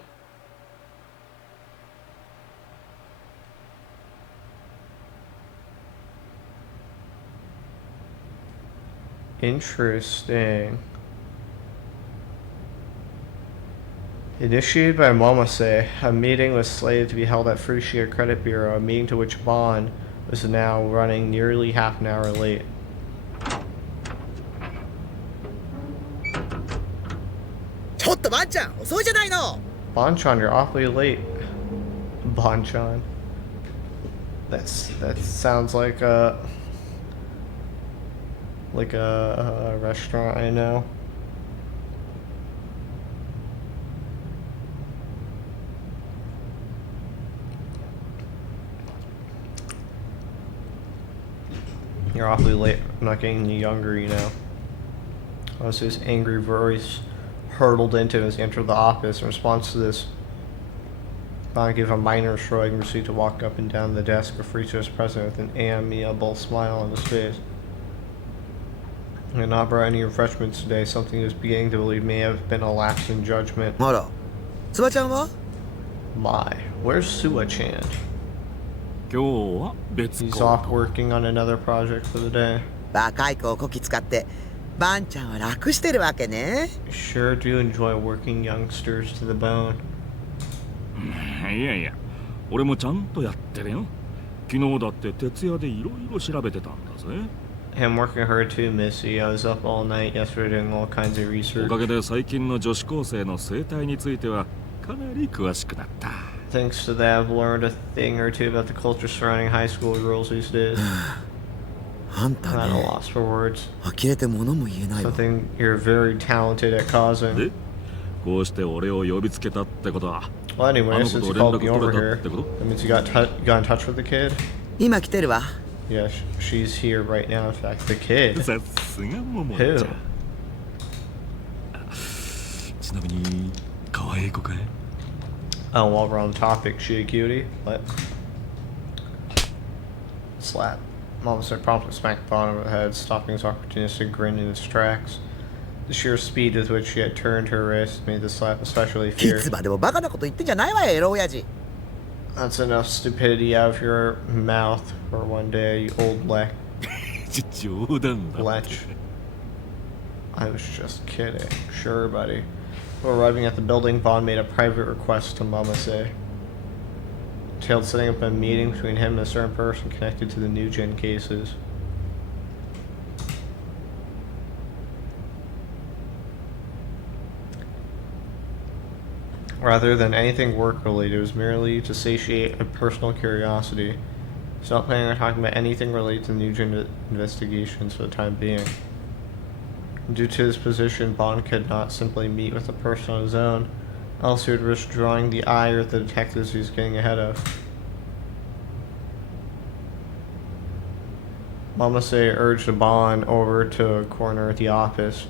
Interesting. Initiated by Momose, a meeting was slated to be held at Fushia Credit Bureau, a meeting to which Bond was now running nearly half an hour late. Bonchan, you're awfully late. Bonchan. That sounds like a restaurant I know. You're awfully late. I'm not getting any younger, you know. His angry voice hurtled into him as he entered the office. In response to this, Bond gave a minor shrug and proceeded to walk up and down the desk of Fritos president with an amiable smile on his face. I had not brought any refreshments today, something he was beginning to believe may have been a lapse in judgment. My, where's Suwa-chan? He's off working on another project for the day. Sure do enjoy working youngsters to the bone. いやいや、俺もちゃんとやってるよ。昨日だって徹夜でいろいろ調べてたんだぜ。I'm working hard too, Missy. I was up all night yesterday doing all kinds of research. おかげで最近の女子高生の生態についてはかなり詳しくなった。thanks to that, I've learned a thing or two about the culture surrounding high school girls these days. あんた I'm at a ね loss for words. 呆れて物も言えないわ Something you're very talented at causing. でこうして俺を呼びつけたってことは Well, あ anyway, の since 子 you と連 called 絡 me 取 over れた here, ってこと that means you got in touch with the kid? 今来てるわ Yeah, she's here right now. In fact, the kid. さすがももちゃ Who? んちなみに可愛い子かい Oh, while we're on the topic, she a cutie? What? Slap. Mama said promptly smacked the bottom of her head, stopping his opportunistic grin in its tracks. The sheer speed with which she had turned her wrist made the slap especially い fierce. つまでもバカなこと言ってんじゃないわよエロ親父 That's enough stupidity out of your mouth for one day, you old冗談だ lech. I was just kidding. Sure, buddy. Before arriving at the building, Bond made a private request to Mamase. Entailed setting up a meeting between him and a certain person connected to the new gen cases. Rather than anything work-related, it was merely to satiate a personal curiosity. He's not planning on talking about anything related to the new gen investigations for the time being. Due to his position, Bond could not simply meet with a person on his own, else he would risk drawing the ire of the detectives he's getting ahead of. Mamase urged Bond over to a corner at the office.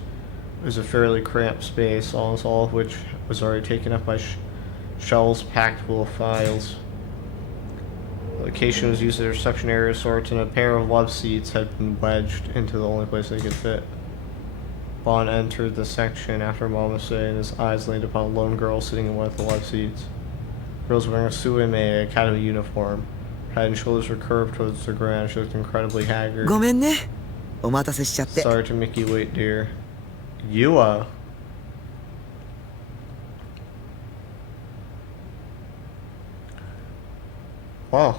It was a fairly cramped space, almost all of which was already taken up by shelves packed full of files. The location was used as a reception area of sorts, and a pair of love seats had been wedged into the only place they could fit. Bond entered the section after Mamase, and his eyes landed upon a lone girl sitting in one of the love seats. The girl was wearing a Suime Academy uniform. Her head and shoulders were curved towards the ground. She looked incredibly haggard. ごめんねお待たせしちゃって Sorry to make you wait, dear. Yua. Wow.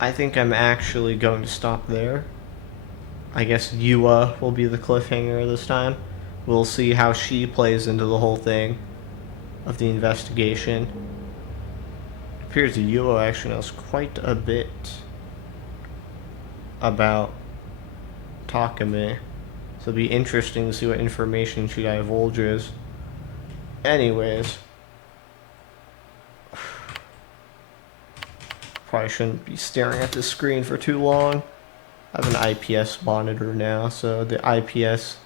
I think I'm actually going to stop there. I guess Yua will be the cliffhanger this time. We'll see how she plays into the whole thing of the investigation. It appears that Yua actually knows quite a bit about Takame. So it'll be interesting to see what information she divulges. Anyways. Probably shouldn't be staring at the screen for too long. I have an IPS monitor now, so the IPS,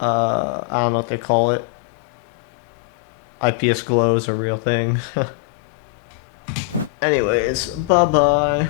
I don't know what they call it. IPS glow is a real thing. Anyways, bye-bye.